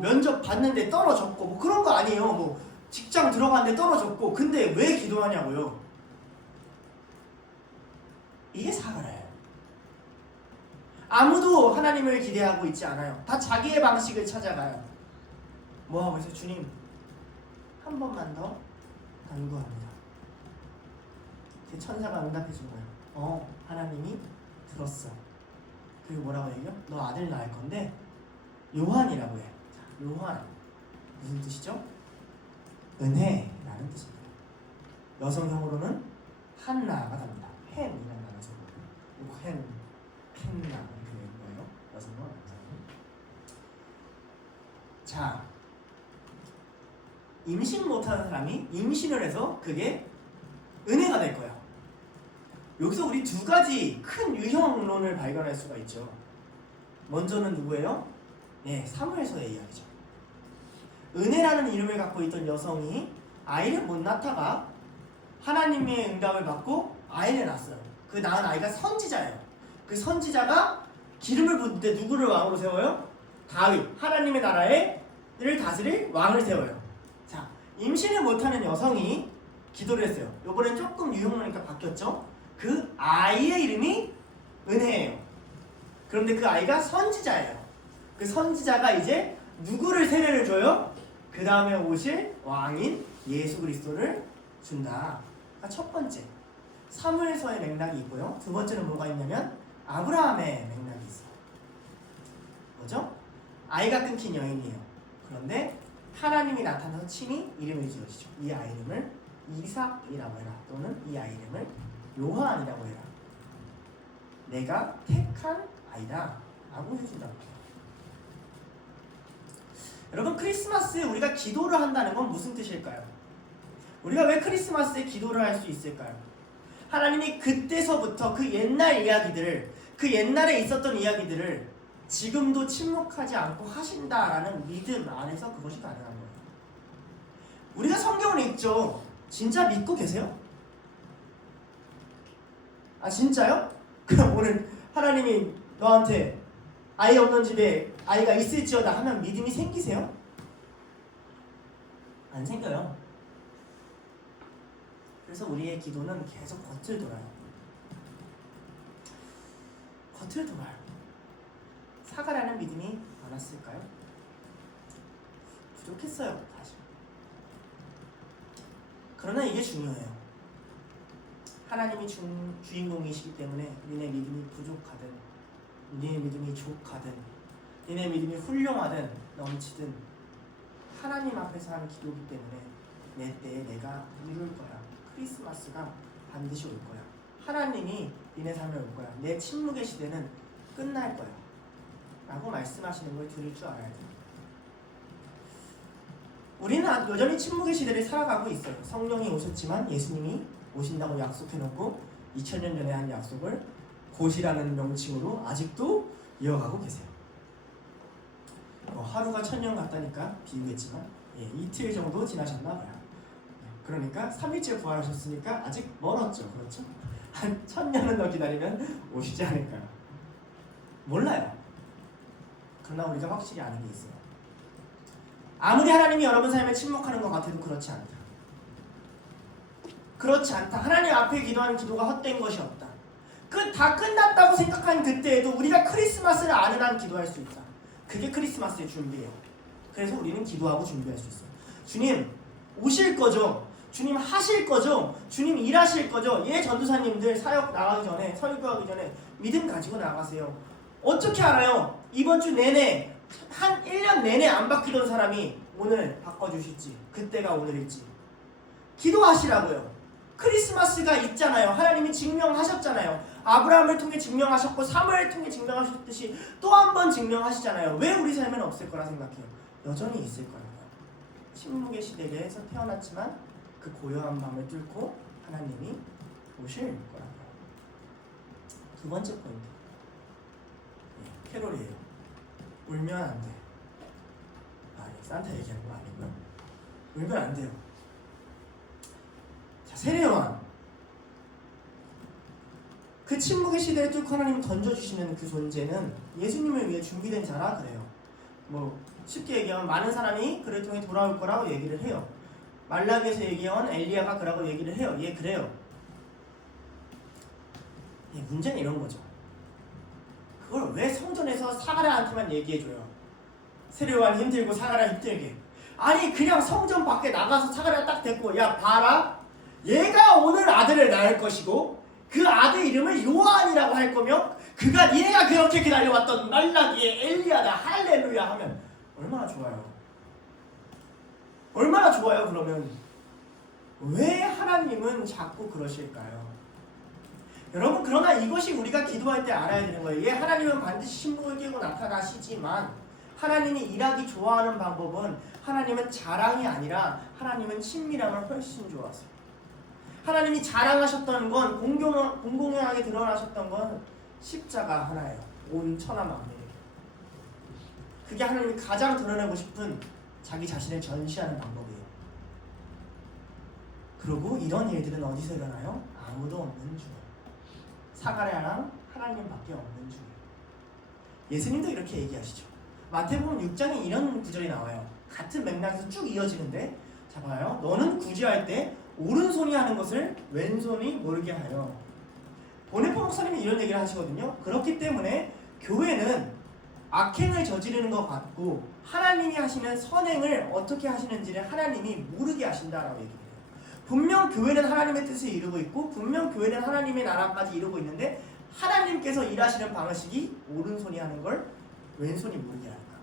면접 봤는데 떨어졌고 뭐 그런 거 아니에요. 뭐 직장 들어갔는데 떨어졌고 근데 왜 기도하냐고요? 이게 사과예요. 아무도 하나님을 기대하고 있지 않아요. 다 자기의 방식을 찾아가요. 뭐하고 있어요? 주님 한 번만 더 간구합니다. 그 천사가 응답해 준 거예요. 하나님이 들었어. 그리고 뭐라고 얘기해요? 너 아들 낳을 건데 요한이라고 해. 자, 요한 무슨 뜻이죠? 은혜라는 뜻입니다. 여성형으로는 한나가 됩니다. 햄이라는 단어 써보고요. 햄나 이렇게 되는 거예요. 여성과 남성이. 자, 임신 못하는 사람이 임신을 해서 그게 은혜가 될 거예요. 여기서 우리 두 가지 큰 유형론을 발견할 수가 있죠. 먼저는 누구예요? 네, 사무엘서의 이야기죠. 은혜라는 이름을 갖고 있던 여성이 아이를 못 낳다가 하나님의 응답을 받고 아이를 낳았어요. 그 낳은 아이가 선지자예요. 그 선지자가 기름을 붓는데 누구를 왕으로 세워요? 다윗, 하나님의 나라를 다스릴 왕을 세워요. 자, 임신을 못하는 여성이 기도를 했어요. 요번엔 조금 유형론이니까 바뀌었죠? 그 아이의 이름이 은혜예요. 그런데 그 아이가 선지자예요. 그 선지자가 이제 누구를 세례를 줘요? 그 다음에 오실 왕인 예수 그리스도를 준다. 그러니까 첫 번째 사무엘서의 맥락이 있고요. 두 번째는 뭐가 있냐면 아브라함의 맥락이 있어요. 뭐죠? 아이가 끊긴 여인이에요. 그런데 하나님이 나타나서 친히 이름을 지어주죠. 이 아이 이름을 이삭이라고 해라. 또는 이 아이 이름을 요한이라고 해라. 내가 택한 아이다 라고 해준다고 해요. 여러분, 크리스마스에 우리가 기도를 한다는 건 무슨 뜻일까요? 우리가 왜 크리스마스에 기도를 할 수 있을까요? 하나님이 그때서부터 그 옛날 이야기들을, 그 옛날에 있었던 이야기들을 지금도 침묵하지 않고 하신다라는 믿음 안에서 그것이 가능한 거예요. 우리가 성경을 읽죠. 진짜 믿고 계세요? 아, 진짜요? 그럼 오늘 하나님이 너한테 아이 없는 집에 아이가 있을지어다 하면 믿음이 생기세요? 안 생겨요. 그래서 우리의 기도는 계속 겉을 돌아요. 겉을 돌아요. 사과라는 믿음이 많았을까요? 부족했어요, 사실. 그러나 이게 중요해요. 하나님이 주인공이시기 때문에 니네 믿음이 부족하든 니네 믿음이 족하든 니네 믿음이 훌륭하든 넘치든 하나님 앞에서 하는 기도이기 때문에 내 때에 내가 이룰 거야. 크리스마스가 반드시 올 거야. 하나님이 니네 삶에 올 거야. 내 침묵의 시대는 끝날 거야 라고 말씀하시는 걸 들을 줄 알아야 돼요. 우리는 여전히 침묵의 시대를 살아가고 있어요. 성령이 오셨지만 예수님이 오신다고 약속해놓고 2000년 전에 한 약속을 곧이라는 명칭으로 아직도 이어가고 계세요. 하루가 1000년 같다니까 비유했지만 이틀 정도 지나셨나 봐요. 그러니까 3일째 부활하셨으니까 아직 멀었죠. 그렇죠? 한 1000년은 더 기다리면 오시지 않을까요? 몰라요. 그러나 우리가 확실히 아는 게 있어요. 아무리 하나님이 여러분 삶에 침묵하는 것 같아도 그렇지 않다. 그렇지 않다. 하나님 앞에 기도하는 기도가 헛된 것이 없다. 다 끝났다고 생각하는 그때에도 우리가 크리스마스를 아는 한 기도할 수 있다. 그게 크리스마스의 준비예요. 그래서 우리는 기도하고 준비할 수 있어요. 주님 오실 거죠? 주님 하실 거죠? 주님 일하실 거죠? 전도사님들 사역 나가기 전에, 설교하기 전에 믿음 가지고 나가세요. 어떻게 알아요? 이번 주 내내 한 1년 내내 안 바뀌던 사람이 오늘 바꿔주실지, 그때가 오늘일지 기도하시라고요. 크리스마스가 있잖아요. 하나님이 증명하셨잖아요. 아브라함을 통해 증명하셨고 사무엘을 통해 증명하셨듯이 또 한 번 증명하시잖아요. 왜 우리 삶에는 없을 거라 생각해요? 여전히 있을 거예요. 침묵의 시대에서 태어났지만 그 고요한 밤을 뚫고 하나님이 오실 거라고요. 두 번째 포인트, 캐롤이에요. 울면 안 돼. 산타 얘기하는 거 아니고요. 울면 안 돼요. 자, 세례요한. 그 침묵의 시대를 뚫고 하나님이 던져주시는 그 존재는 예수님을 위해 준비된 자라 그래요. 쉽게 얘기하면 많은 사람이 그를 통해 돌아올 거라고 얘기를 해요. 말라기에서 얘기한 엘리야가 그라고 얘기를 해요. 그래요. 문제는 이런 거죠. 그걸 왜 성전에서 사가랴한테만 얘기해줘요? 세례요한 힘들고 사가랴 힘들게. 아니 그냥 성전 밖에 나가서 사가랴 딱 데리고 야 봐라, 얘가 오늘 아들을 낳을 것이고 그 아들 이름을 요한이라고 할 거며 그가 니네가 그렇게 기다려왔던 말라기의 엘리야다 할렐루야 하면 얼마나 좋아요. 얼마나 좋아요. 그러면 왜 하나님은 자꾸 그러실까요? 여러분, 그러나 이것이 우리가 기도할 때 알아야 되는 거예요. 하나님은 반드시 신복을 끼고 나타나시지만 하나님이 일하기 좋아하는 방법은, 하나님은 자랑이 아니라 하나님은 친밀함을 훨씬 좋아하세요. 하나님이 자랑하셨던 건, 공공연하게 드러나셨던 건 십자가 하나예요. 온 천하 만민에게. 그게 하나님이 가장 드러내고 싶은 자기 자신을 전시하는 방법이에요. 그리고 이런 일들은 어디서 일어나요? 아무도 없는 중에. 사가랴랑 하나님밖에 없는 중에. 예수님도 이렇게 얘기하시죠. 마태복음 6장에 이런 구절이 나와요. 같은 맥락에서 쭉 이어지는데, 자 봐요. 너는 구제할 때 오른손이 하는 것을 왼손이 모르게 하여. 보네포 목사님이 이런 얘기를 하시거든요. 그렇기 때문에 교회는 악행을 저지르는 것 같고 하나님이 하시는 선행을 어떻게 하시는지를 하나님이 모르게 하신다라고 얘기해요. 분명 교회는 하나님의 뜻을 이루고 있고 분명 교회는 하나님의 나라까지 이루고 있는데 하나님께서 일하시는 방식이 오른손이 하는 걸 왼손이 모르게 하니까.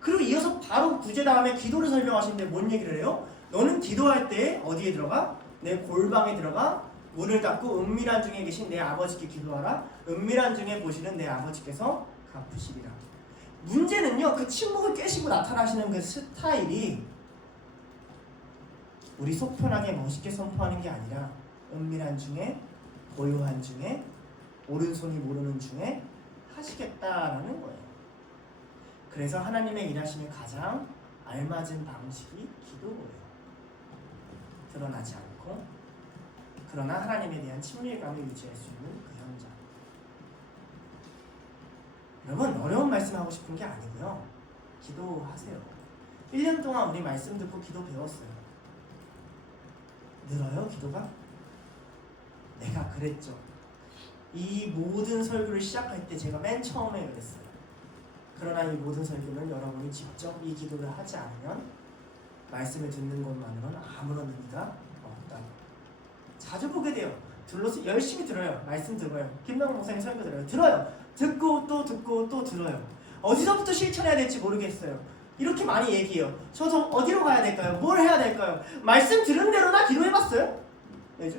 그리고 이어서 바로 구제 다음에 기도를 설명하시는데 뭔 얘기를 해요? 너는 기도할 때 어디에 들어가? 내 골방에 들어가 문을 닫고 은밀한 중에 계신 내 아버지께 기도하라. 은밀한 중에 보시는 내 아버지께서 갚으시리라. 문제는요, 그 침묵을 깨시고 나타나시는 그 스타일이 우리 속 편하게 멋있게 선포하는 게 아니라 은밀한 중에, 고요한 중에, 오른손이 모르는 중에 하시겠다라는 거예요. 그래서 하나님의 일하심에 가장 알맞은 방식이 기도예요. 드러나지 않고 그러나 하나님에 대한 친밀감을 유지할 수 있는 그 현장. 여러분, 어려운 말씀하고 싶은 게 아니고요. 기도하세요. 1년 동안 우리 말씀 듣고 기도 배웠어요. 늘어요, 기도가? 내가 그랬죠. 이 모든 설교를 시작할 때 제가 맨 처음에 그랬어요. 그러나 이 모든 설교는 여러분이 직접 이 기도를 하지 않으면 말씀을 듣는 것만으로는 아무런 의미가 없다. 자주 보게 돼요. 둘러서 열심히 들어요. 말씀 들어요. 김남훈 목사님 설교 들어요. 듣고 또 듣고 또 들어요. 어디서부터 실천해야 될지 모르겠어요. 이렇게 많이 얘기해요. 저도 어디로 가야 될까요? 뭘 해야 될까요? 말씀 들은 대로나 기도해봤어요? 왜죠?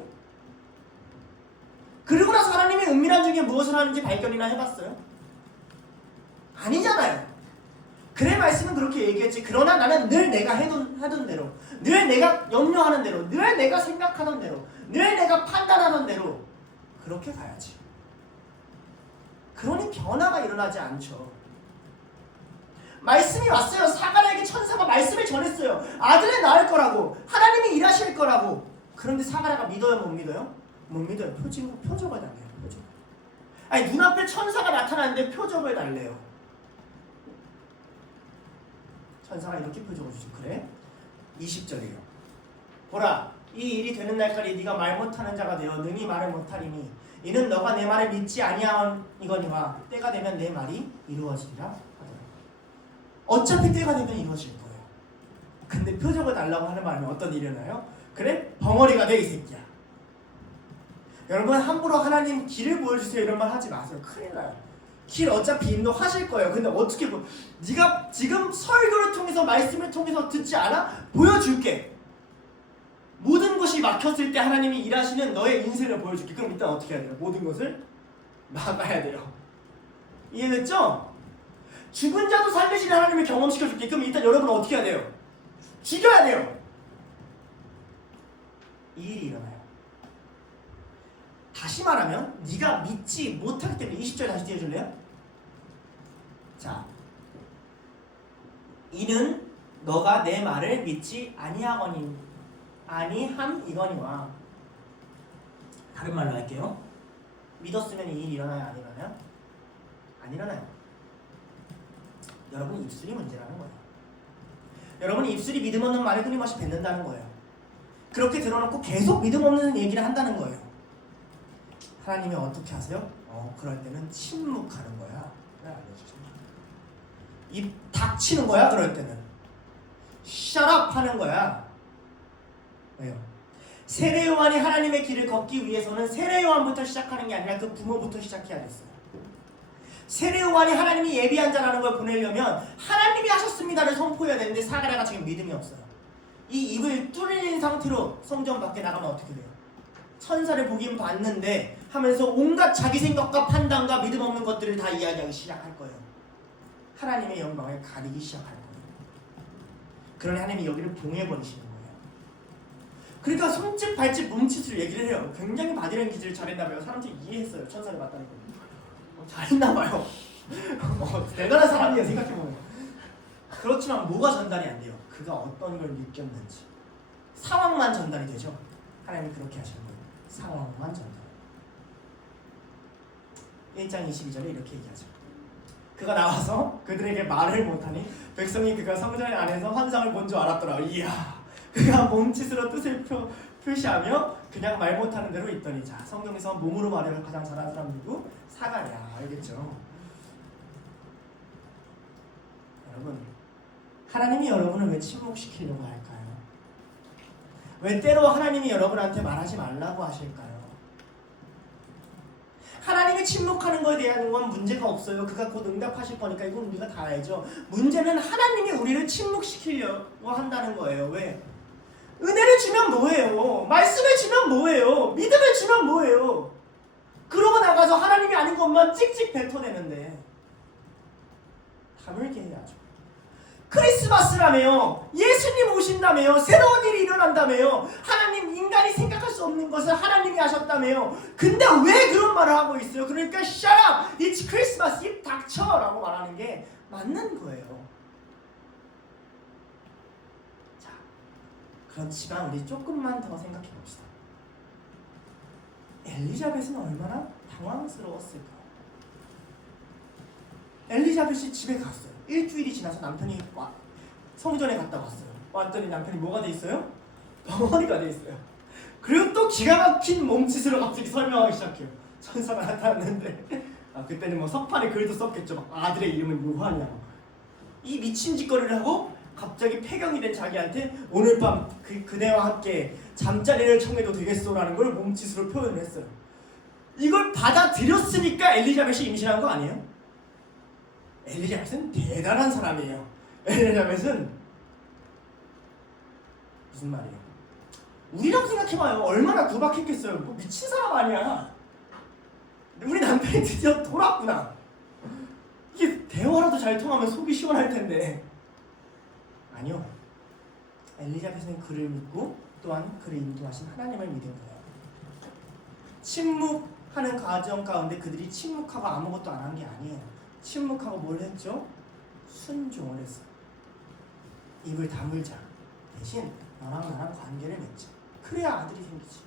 그리고 나서 하나님이 은밀한 중에 무엇을 하는지 발견이나 해봤어요? 아니잖아요. 그래, 말씀은 그렇게 얘기했지. 그러나 나는 늘 내가 하던 대로, 늘 내가 염려하는 대로, 늘 내가 생각하던 대로, 늘 내가 판단하던 대로 그렇게 가야지. 그러니 변화가 일어나지 않죠. 말씀이 왔어요. 사가랴에게 천사가 말씀을 전했어요. 아들을 낳을 거라고, 하나님이 일하실 거라고. 그런데 사가랴가 믿어요, 못 믿어요? 못 믿어요. 표적을 달래요. 표적. 아니, 눈앞에 천사가 나타나는데 표적을 달래요. 천사가 이렇게 표적을 주죠. 그래? 20절이에요. 보라, 이 일이 되는 날까지 네가 말 못하는 자가 되어 능히 말을 못하리니 이는 너가 내 말을 믿지 아니하니거니와 때가 되면 내 말이 이루어지리라 하더라. 어차피 때가 되면 이루어질 거예요. 근데 표적을 달라고 하는 말은 어떤 일이 일어나요? 그래? 벙어리가 돼, 이 새끼야. 여러분, 함부로 하나님 길을 보여주세요 이런 말 하지 마세요. 큰일 나요. 길 어차피 인도하실 거예요. 근데 어떻게 네가 지금 설교를 통해서 말씀을 통해서 듣지 않아? 보여줄게. 모든 것이 막혔을 때 하나님이 일하시는 너의 인생을 보여줄게. 그럼 일단 어떻게 해야 돼요? 모든 것을 막아야 돼요. 이해됐죠? 죽은 자도 살리시는 하나님을 경험시켜줄게. 그럼 일단 여러분은 어떻게 해야 돼요? 죽여야 돼요. 이 일이 일어나요. 다시 말하면 네가 믿지 못하기 때문에 20절 다시 띄워줄래요? 자, 이는 너가 내 말을 믿지 아니함이거니와. 다른 말로 할게요. 믿었으면 이 일이 일어나요? 안 일어나요? 안 일어나요. 여러분 입술이 문제라는 거예요. 여러분 입술이 믿음 없는 말을 끊임없이 뱉는다는 거예요. 그렇게 들어놓고 계속 믿음 없는 얘기를 한다는 거예요. 하나님이 어떻게 하세요? 그럴 때는 침묵하는 거야. 왜 알려주죠? 입 닥치는 거야. 그럴 때는 shut up 하는 거야. 왜요? 세례 요한이 하나님의 길을 걷기 위해서는 세례 요한부터 시작하는 게 아니라 그 부모부터 시작해야 됐어요. 세례 요한이 하나님이 예비한 자라는 걸 보내려면 하나님이 하셨습니다를 선포해야 되는데 사가랴가 지금 믿음이 없어요. 이 입을 뚫린 상태로 성전 밖에 나가면 어떻게 돼요? 천사를 보긴 봤는데 하면서 온갖 자기 생각과 판단과 믿음 없는 것들을 다 이야기하기 시작할 거예요. 하나님의 영광을 가리기 시작할 거예요. 그러니 하나님이 여기를 봉해버리시는 거예요. 그러니까 손짓 발짓 몸짓을 얘기를 해요. 굉장히 바디랭귀지를 잘했나봐요. 사람들이 이해했어요. 천사를 봤다는 거. 잘했나봐요. 대단한 사람이에요. 생각해보면. 그렇지만 뭐가 전달이 안 돼요? 그가 어떤 걸 느꼈는지. 상황만 전달이 되죠. 하나님이 그렇게 하시는 거예요. 상황만 전달. 1장 22절에 이렇게 얘기하죠. 그가 나와서 그들에게 말을 못하니 백성이 그가 성전 안에서 환상을 본 줄 알았더라. 이야, 그가 몸짓으로 뜻을 표시하며 그냥 말 못하는 대로 있더니. 자, 성경에서 몸으로 말을 가장 잘하는 사람 누구? 사가랴. 알겠죠? 여러분, 하나님이 여러분을 왜 침묵시키려고 할까요? 왜 때로 하나님이 여러분한테 말하지 말라고 하실까요? 하나님이 침묵하는 거에 대한 건 문제가 없어요. 그가 곧 응답하실 거니까 이건 우리가 다 알죠. 문제는 하나님이 우리를 침묵시키려고 한다는 거예요. 왜? 은혜를 주면 뭐예요? 말씀을 주면 뭐예요? 믿음을 주면 뭐예요? 그러고 나가서 하나님이 아닌 것만 찍찍 뱉어내는데 다물게 해야죠. 크리스마스라며요. 예수님 오신다며요. 새로운 일이 일어난다며요. 하나님, 인간이 생각할 수 없는 것을 하나님이 하셨다며요. 근데 왜 그런 말을 하고 있어요? 그러니까 Shut up! It's Christmas! 입 닥쳐! 라고 말하는 게 맞는 거예요. 자, 그렇지만 우리 조금만 더 생각해 봅시다. 엘리자벳은 얼마나 당황스러웠을까? 엘리자벳이 집에 갔어요. 일주일이 지나서 남편이 성전에 갔다 왔어요. 왔더니 남편이 뭐가 돼 있어요? 덩어리가 돼 있어요. 그리고 또 기가 막힌 몸짓으로 갑자기 설명하기 시작해요. 천사가 나타났는데 그때는 뭐 석판에 글도 썼겠죠. 막 아들의 이름은 요한이야. 이 미친 짓거리를 하고 갑자기 폐경이 된 자기한테 오늘 밤 그대와 함께 잠자리를 청해도 되겠소라는 걸 몸짓으로 표현을 했어요. 이걸 받아들였으니까 엘리자벳이 임신한 거 아니에요? 엘리자벳은 대단한 사람이에요. 엘리자벳은 무슨 말이에요? 우리라고 생각해봐요. 얼마나 구박했겠어요. 뭐 미친 사람 아니야. 우리 남편이 드디어 돌아왔구나. 이게 대화라도 잘 통하면 속이 시원할 텐데. 아니요. 엘리자벳은 그를 믿고 또한 그를 인도하신 하나님을 믿은 거예요. 침묵하는 과정 가운데 그들이 침묵하고 아무것도 안 한 게 아니에요. 침묵하고 뭘 했죠? 순종을 했어요. 입을 다물자. 대신 너랑 나랑 관계를 맺자. 그래야 아들이 생기지.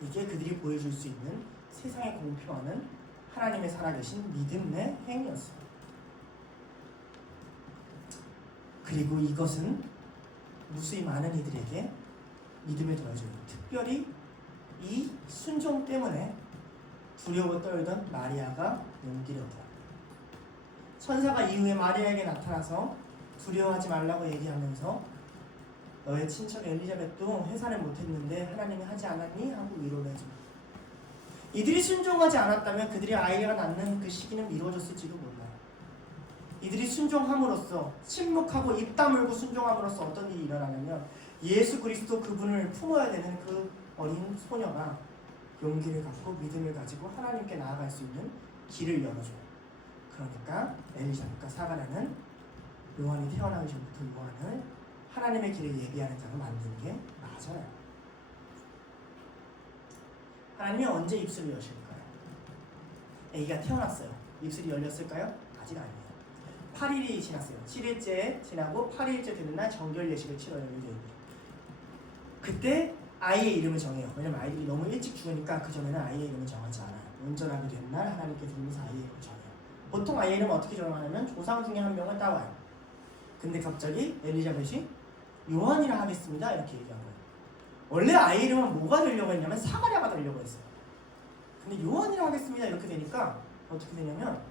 이게 그들이 보여줄 수 있는 세상에 공표하는 하나님의 살아계신 믿음의 행위였어요. 그리고 이것은 무수히 많은 이들에게 믿음을 더해줘요. 특별히 이 순종 때문에 두려워 떨던 마리아가 용기를 얻어요. 천사가 이후에 마리아에게 나타나서 두려워하지 말라고 얘기하면서 너의 친척 엘리자벳도 해산을 못했는데 하나님이 하지 않았니? 하고 위로를 해줘요. 이들이 순종하지 않았다면 그들이 아이가 낳는 그 시기는 미뤄졌을지도 몰라요. 이들이 순종함으로써 침묵하고 입 다물고 순종함으로써 어떤 일이 일어나냐면 예수 그리스도 그분을 품어야 되는 그 어린 소녀가 용기를 갖고 믿음을 가지고 하나님께 나아갈 수 있는 길을 열어줘요. 그러니까 엘리자벳과 사가랴는 요한이 태어나기 전부터 요한을 하나님의 길을 예비하는 자로 만든 게 맞아요. 하나님이 언제 입술을 여실까요? 아기가 태어났어요. 입술이 열렸을까요? 아직 아니에요. 8일이 지났어요. 7일째 지나고 8일째 되는 날 정결 예식을 치러요. 그때 아이의 이름을 정해요. 왜냐면 아이들이 너무 일찍 죽으니까 그 전에는 아이의 이름을 정하지 않아요. 온전하게 된 날 하나님께 드리면서 아이의 이름을 정해요. 보통 아이의 이름을 어떻게 정하냐면 조상 중에 한 명을 따와요. 근데 갑자기 엘리자벳이 요한이라 하겠습니다 이렇게 얘기한 거예요. 원래 아이의 이름은 뭐가 되려고 했냐면 사가랴가 되려고 했어요. 근데 요한이라 하겠습니다 이렇게 되니까 어떻게 되냐면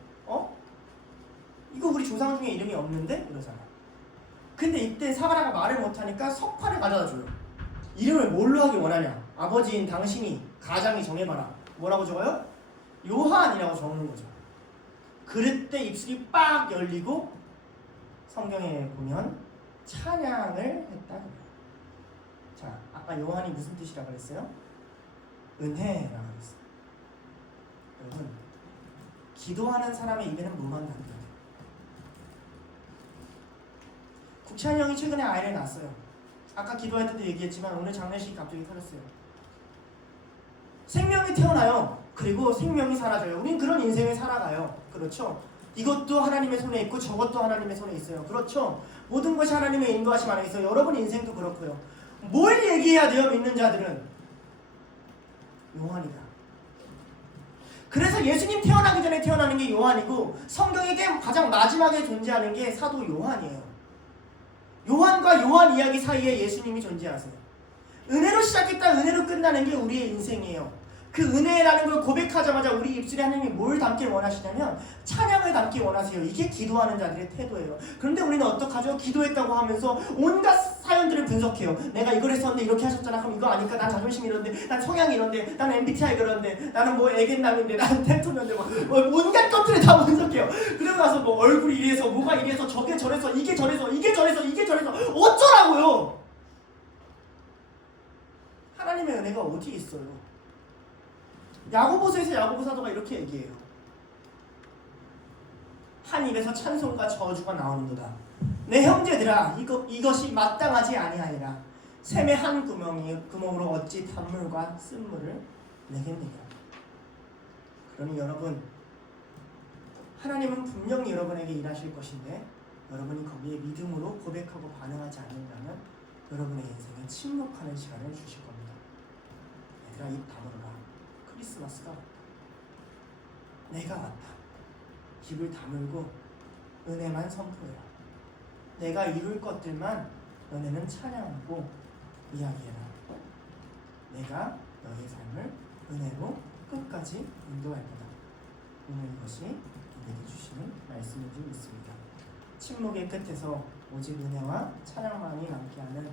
이거 우리 조상 중에 이름이 없는데? 이러잖아. 근데 이때 사가랴가 말을 못하니까 석판을 가져다 줘요. 이름을 뭘로 하기 원하냐? 아버지인 당신이 가장이 정해봐라. 뭐라고 적어요? 요한이라고 적는 거죠. 그때 입술이 빡 열리고 성경에 보면 찬양을 했다. 자, 아까 요한이 무슨 뜻이라고 그랬어요? 은혜라고 그랬어요. 여러분, 기도하는 사람의 입에는 뭐만 담겨요? 국찬이 형이 최근에 아이를 낳았어요. 아까 기도할 때도 얘기했지만 오늘 장례식이 갑자기 터졌어요. 생명이 태어나요. 그리고 생명이 사라져요. 우린 그런 인생을 살아가요. 그렇죠? 이것도 하나님의 손에 있고 저것도 하나님의 손에 있어요. 그렇죠? 모든 것이 하나님의 인도하심 안에 있어요. 여러분 인생도 그렇고요. 뭘 얘기해야 돼요? 믿는 자들은 요한이다. 그래서 예수님 태어나기 전에 태어나는 게 요한이고 성경에 가장 마지막에 존재하는 게 사도 요한이에요. 요한과 요한 이야기 사이에 예수님이 존재하세요. 은혜로 시작했다 은혜로 끝나는 게 우리의 인생이에요. 그 은혜라는 걸 고백하자마자 우리 입술에 하나님이 뭘 담길 원하시냐면 찬양을 담길 원하세요. 이게 기도하는 자들의 태도예요. 그런데 우리는 어떡하죠? 기도했다고 하면서 온갖 사연들을 분석해요. 내가 이걸 했었는데 이렇게 하셨잖아. 그럼 이거 아니까 난 자존심이 이런데, 난 성향이 이런데, 난 MBTI 그런데, 나는 뭐 애견남인데, 나는 텐토면데 뭐 온갖 것들을 다 분석해요. 그러고 나서 뭐 얼굴이 이래서, 뭐가 이래서, 저게 저래서, 이게 저래서, 이게 저래서, 이게 저래서 어쩌라고요? 하나님의 은혜가 어디에 있어요? 야고보서에서 야고보 사도가 이렇게 얘기해요. 한 입에서 찬송과 저주가 나오는도다. 내 형제들아, 이것이 마땅하지 아니하니라. 샘의 한 구멍으로 어찌 단물과 쓴물을 내겠느냐. 그러니 여러분, 하나님은 분명히 여러분에게 일하실 것인데 여러분이 거기에 믿음으로 고백하고 반응하지 않는다면 여러분의 인생에 침묵하는 시간을 주실 겁니다. 얘들아, 입 다물어라. 크리스마스가 왔다. 내가 왔다. 입을 다물고 은혜만 선포해라. 내가 이룰 것들만 너네는 찬양하고 이야기해라. 내가 너의 삶을 은혜로 끝까지 인도할 거다. 오늘 이것이 우리에게 주시는 말씀인 줄 믿습니다. 침묵의 끝에서 오직 은혜와 찬양만이 남게 하는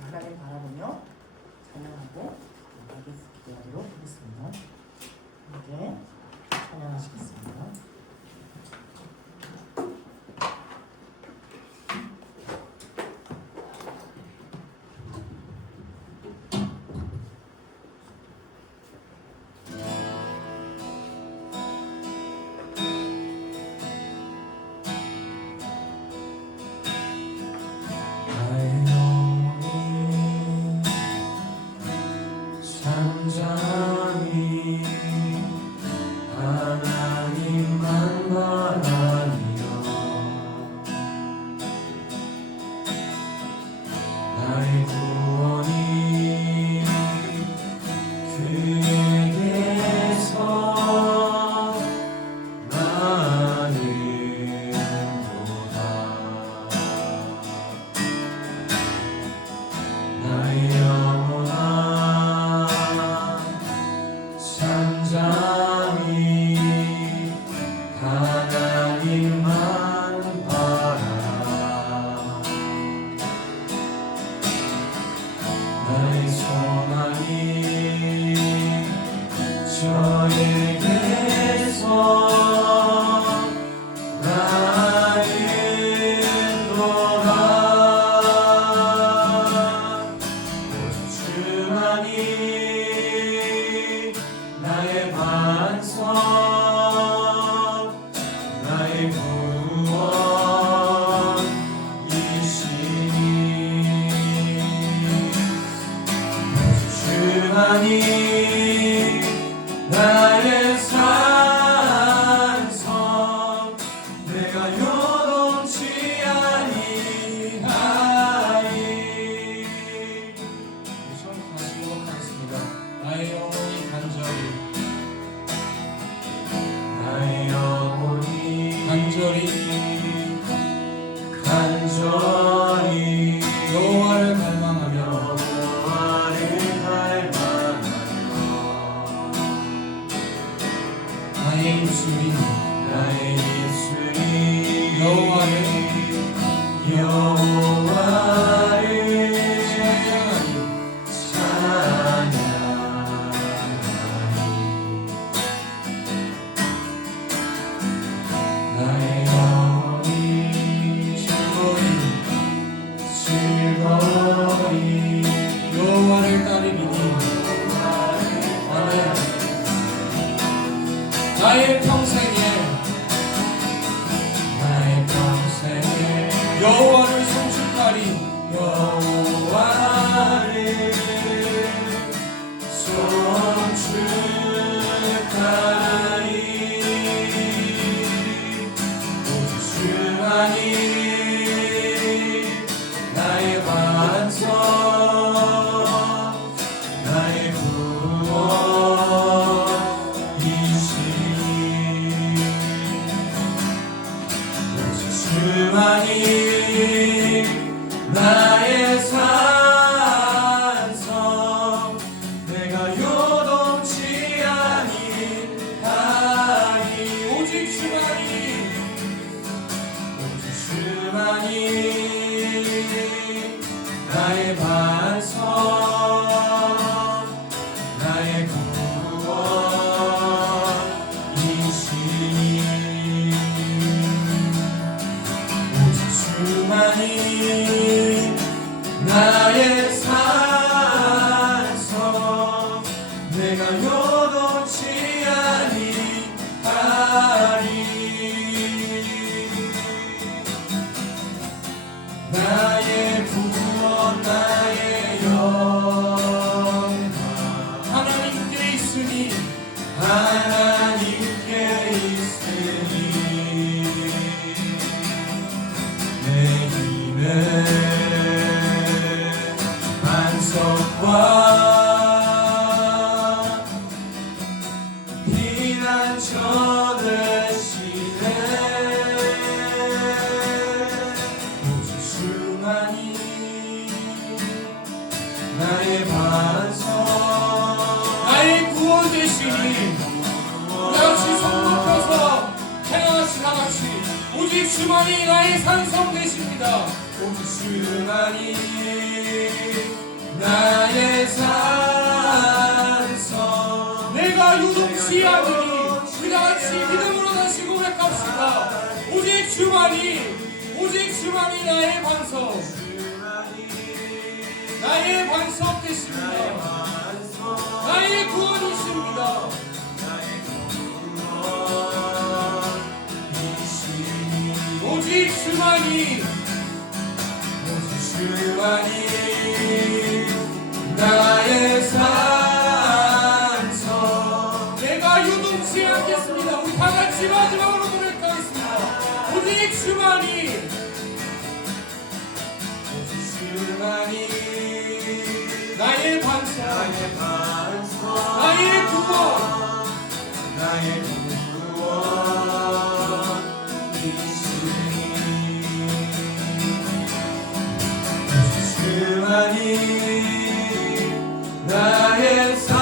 하나님 바라보며 찬양하고 기도하도록 하겠습니다. 함께 찬양하시겠습니다. 나의 반석 나의 구원이시니 오직 주만이 나의 산성 내가 요동치 아니하리 나의 구원 나의 영광 하나님께 있으니 하나님께 있으니 내 힘은 반석과 피난처 되시네 오직 주만이 나의 반석 나의 구원 되시니 우리같이 성높여서 행하시 다같이 오직 주만이 나의 산성 되십니다. 오직 주만이 나의 산성 내가 유독시 아들이 우리같이 믿음으로 다시 고백합시다. 오직 주만이 나의 반석 나의 반석 되십니다. 나의 구원이십니다. 오직 주만이 나의 산성 내가 유동치 않겠습니다. 우리 다 같이 마지막으로 고백하겠습니다. 오직 주만이 나의 반석 나의 구원 나의 구원이시니 나의 산성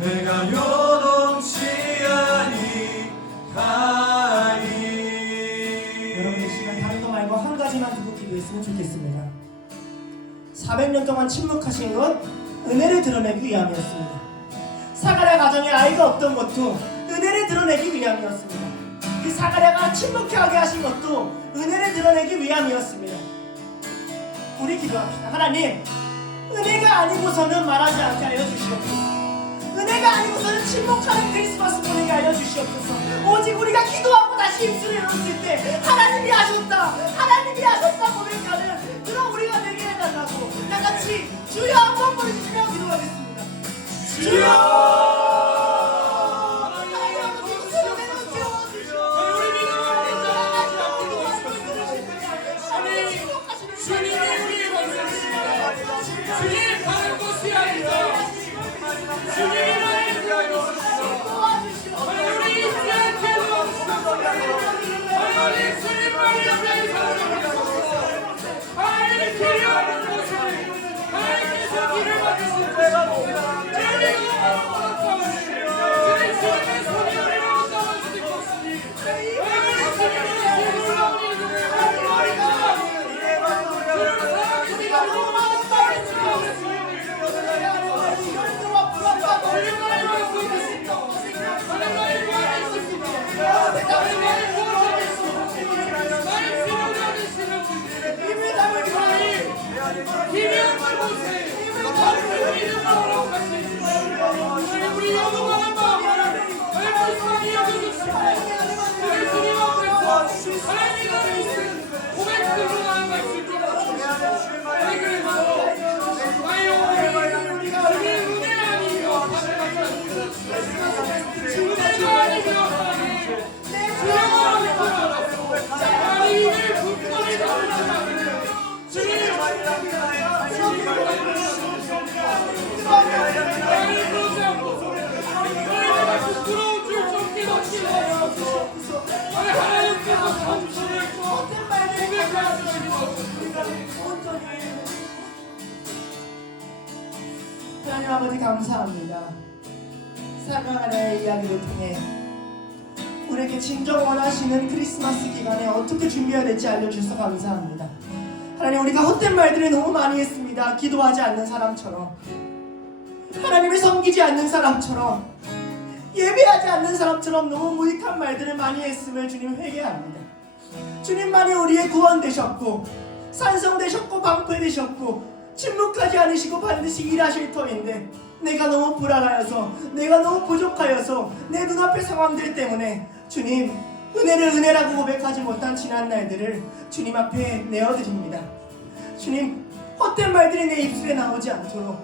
내가 요동치 아니하니 여러분 이 시간 다른 거 말고 한 가지만 두고 기도했으면 좋겠습니다. 400년 동안 침묵하신 건 은혜를 드러내기 위함이었습니다. 사가랴 가정에 아이가 없던 것도 은혜를 드러내기 위함이었습니다. 그 사가랴가 침묵하게 하신 것도 은혜를 드러내기 위함이었습니다. 우리 기도합시다. 하나님, 은혜가 아니고서는 말하지 않게 하여 주시옵소서. 은혜가 아니고서는 침묵하는 크리스마스 보내게 하여 주시옵소서. 오직 우리가 기도하고 다시 입술을 열었을 때 하나님이 하셨다 고백하는 그런 우리가 되게 해달라고 다같이 주여 한번 부르시며 기도하겠습니다. 주여! 주님 가는 곳이 아니다. 주님이 나의 구원이시소. 하나님 잊지 않게 도와주소서. 하나님 주님만이 나의 사랑하소서. 하나님이 필요하는 곳에 하나님께서 길을 막으시옵소서. 주님의 손이 우리를 잡아주실 것이니 하나님 주님의 놀라운 이름을 감사합니다. 주님을 사랑하시니까 너무 많은 말을 주시옵소서. 우리 영원한 마음을 말씀하게 여겨주시고 주님 앞에서 하나님의 모습 고백으로 나아갈 수 있도록 그래서 나의 영혼이 주님의 은혜 아니며 은혜가 아니며 하나님 주여를 구하라고 하나님의 분권을 가르치라고 주님 나를 그러지 않고서 너희가 부끄러운 줄 적게 넣지 마시옵소서. 하나님께서 감수했고 고백하시옵소서. 하나님 아버지 감사합니다. 사가랴의 이야기를 통해 우리 우리에게 진정 원하시는 크리스마스 기간에 어떻게 준비해야 될지 알려주셔서 감사합니다. 하나님, 우리가 헛된 말들을 너무 많이 했습니다. 기도하지 않는 사람처럼, 하나님을 섬기지 않는 사람처럼, 예배하지 않는 사람처럼 너무 무익한 말들을 많이 했음을 주님 회개합니다. 주님만이 우리의 구원 되셨고 산성되셨고 방패되셨고 침묵하지 않으시고 반드시 일하실 터인데, 내가 너무 불안하여서, 내가 너무 부족하여서, 내 눈앞의 상황들 때문에 주님, 은혜를 은혜라고 고백하지 못한 지난 날들을 주님 앞에 내어드립니다. 주님, 헛된 말들이 내 입술에 나오지 않도록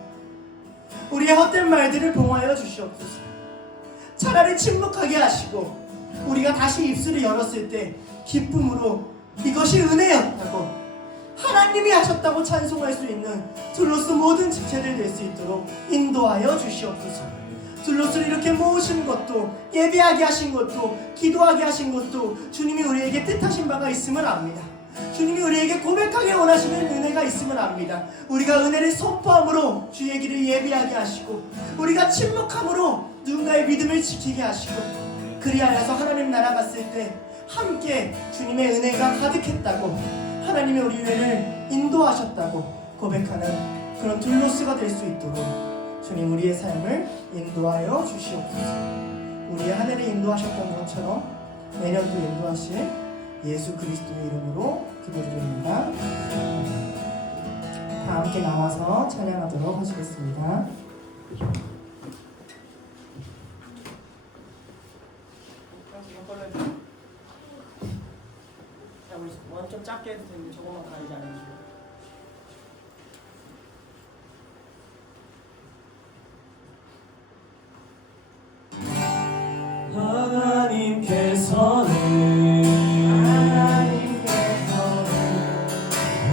우리의 헛된 말들을 봉하여 주시옵소서. 차라리 침묵하게 하시고 우리가 다시 입술을 열었을 때 기쁨으로 이것이 은혜였다고, 하나님이 하셨다고 찬송할 수 있는 둘로스 모든 지체들 될 수 있도록 인도하여 주시옵소서. 둘로스를 이렇게 모으신 것도, 예배하게 하신 것도, 기도하게 하신 것도 주님이 우리에게 뜻하신 바가 있음을 압니다. 주님이 우리에게 고백하게 원하시는 은혜가 있음을 압니다. 우리가 은혜를 선포함으로 주의 길을 예비하게 하시고, 우리가 침묵함으로 누군가의 믿음을 지키게 하시고, 그리하여서 하나님 나라 갔을 때 함께 주님의 은혜가 가득했다고, 하나님의 우리를 인도하셨다고 고백하는 그런 둘로스가 될 수 있도록 주님, 우리의 삶을 인도하여 주시옵소서. 우리의 한 해를 인도하셨던 것처럼 내년도 인도하실 예수 그리스도의 이름으로 기도드립니다. 다 함께 나와서 찬양하도록 하시겠습니다. 원 좀 작게 해도 되는데 저것만 가리지 않으시고.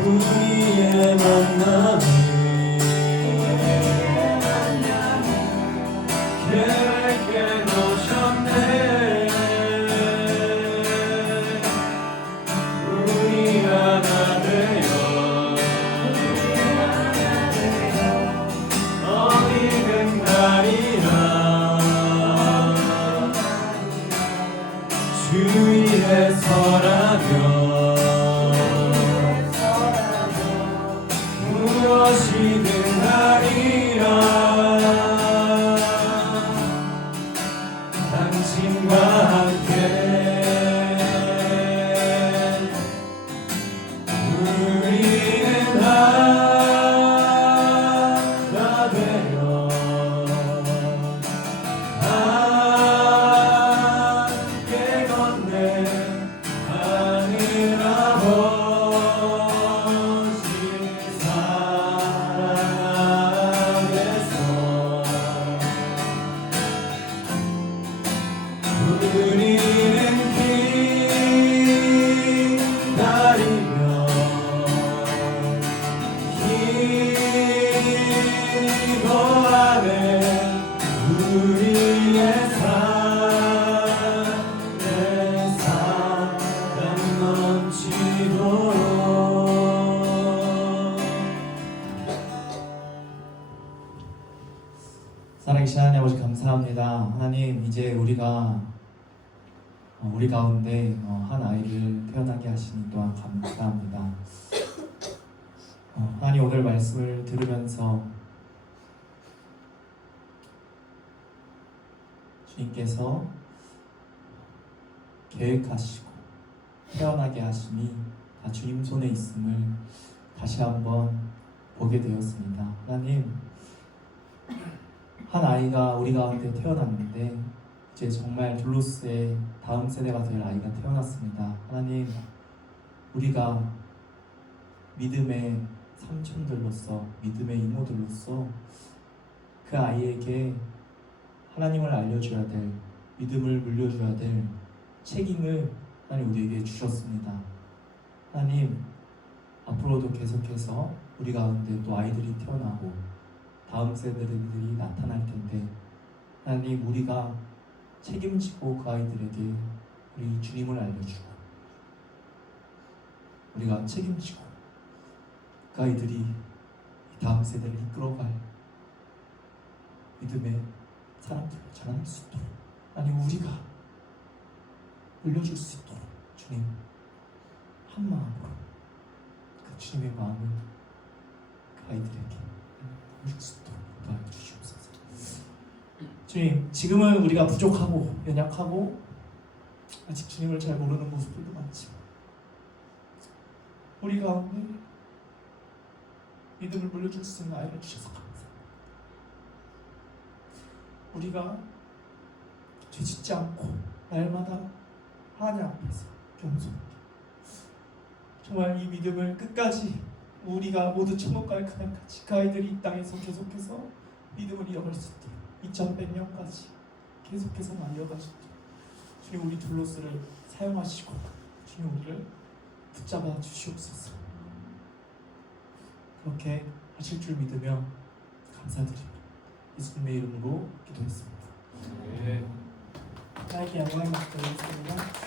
우리의 만남이 계획해 놓으셨네. 우리 하나 되어 어디든 가리라. 주 위에 서라면 무엇이든 하리라. 당신과 함께 우리는 하나 되어 함께 걷네. 하늘 아버지 사랑 안에서 우리는 기다리며 기도하네. 우리의 삶에 사랑 넘치도록. 살아계신 하나님 아버지 감사합니다. 하나님, 이제 우리가 우리 가운데 한 아이를 태어나게 하시니 또한 감사합니다. 하나님, 오늘 말씀을 들으면서 주님께서 계획하시고 태어나게 하심이 다 주님 손에 있음을 다시 한번 보게 되었습니다. 하나님, 한 아이가 우리 가운데 태어났는데 이제 정말 둘로스의 다음 세대가 될 아이가 태어났습니다. 하나님, 우리가 믿음의 삼촌들로서, 믿음의 이모들로서 그 아이에게 하나님을 알려줘야 될, 믿음을 물려줘야 될 책임을 하나님 우리에게 주셨습니다. 하나님, 앞으로도 계속해서 우리 가운데 또 아이들이 태어나고 다음 세대들이 나타날 텐데, 하나님, 우리가 책임지고 그 아이들에게 우리 주님을 알려주고, 우리가 책임지고 그 아이들이 다음 세대를 이끌어갈 믿음의 사람들로 자라날 수 있도록 하나님, 우리가 물려줄 수 있도록 주님 한 마음으로 그 주님의 마음을 그 아이들에게 물릴 수 있도록 도와주시옵소서. 주님, 지금은 우리가 부족하고 연약하고 아직 주님을 잘 모르는 모습들도 많지만 우리 가운데 믿음을 물려줄 수 있는 아이를 주셔서 감사합니다. 우리가 죄짓지 않고 날마다 하나님 앞에서 겸손하게 정말 이 믿음을 끝까지 우리가 모두 천국 갈 그날까지 그 아이들이 이 땅에서 계속해서 믿음을 이어갈 수 있도록 2100년까지 계속해서 날려가시고 주님 우리 둘로스를 사용하시고 주님 우리를 붙잡아 주시옵소서. 그렇게 하실 줄 믿으며 감사드립니다. 예수님의 이름으로 기도했습니다. 네. 하나님께 영광을 드리겠습니다.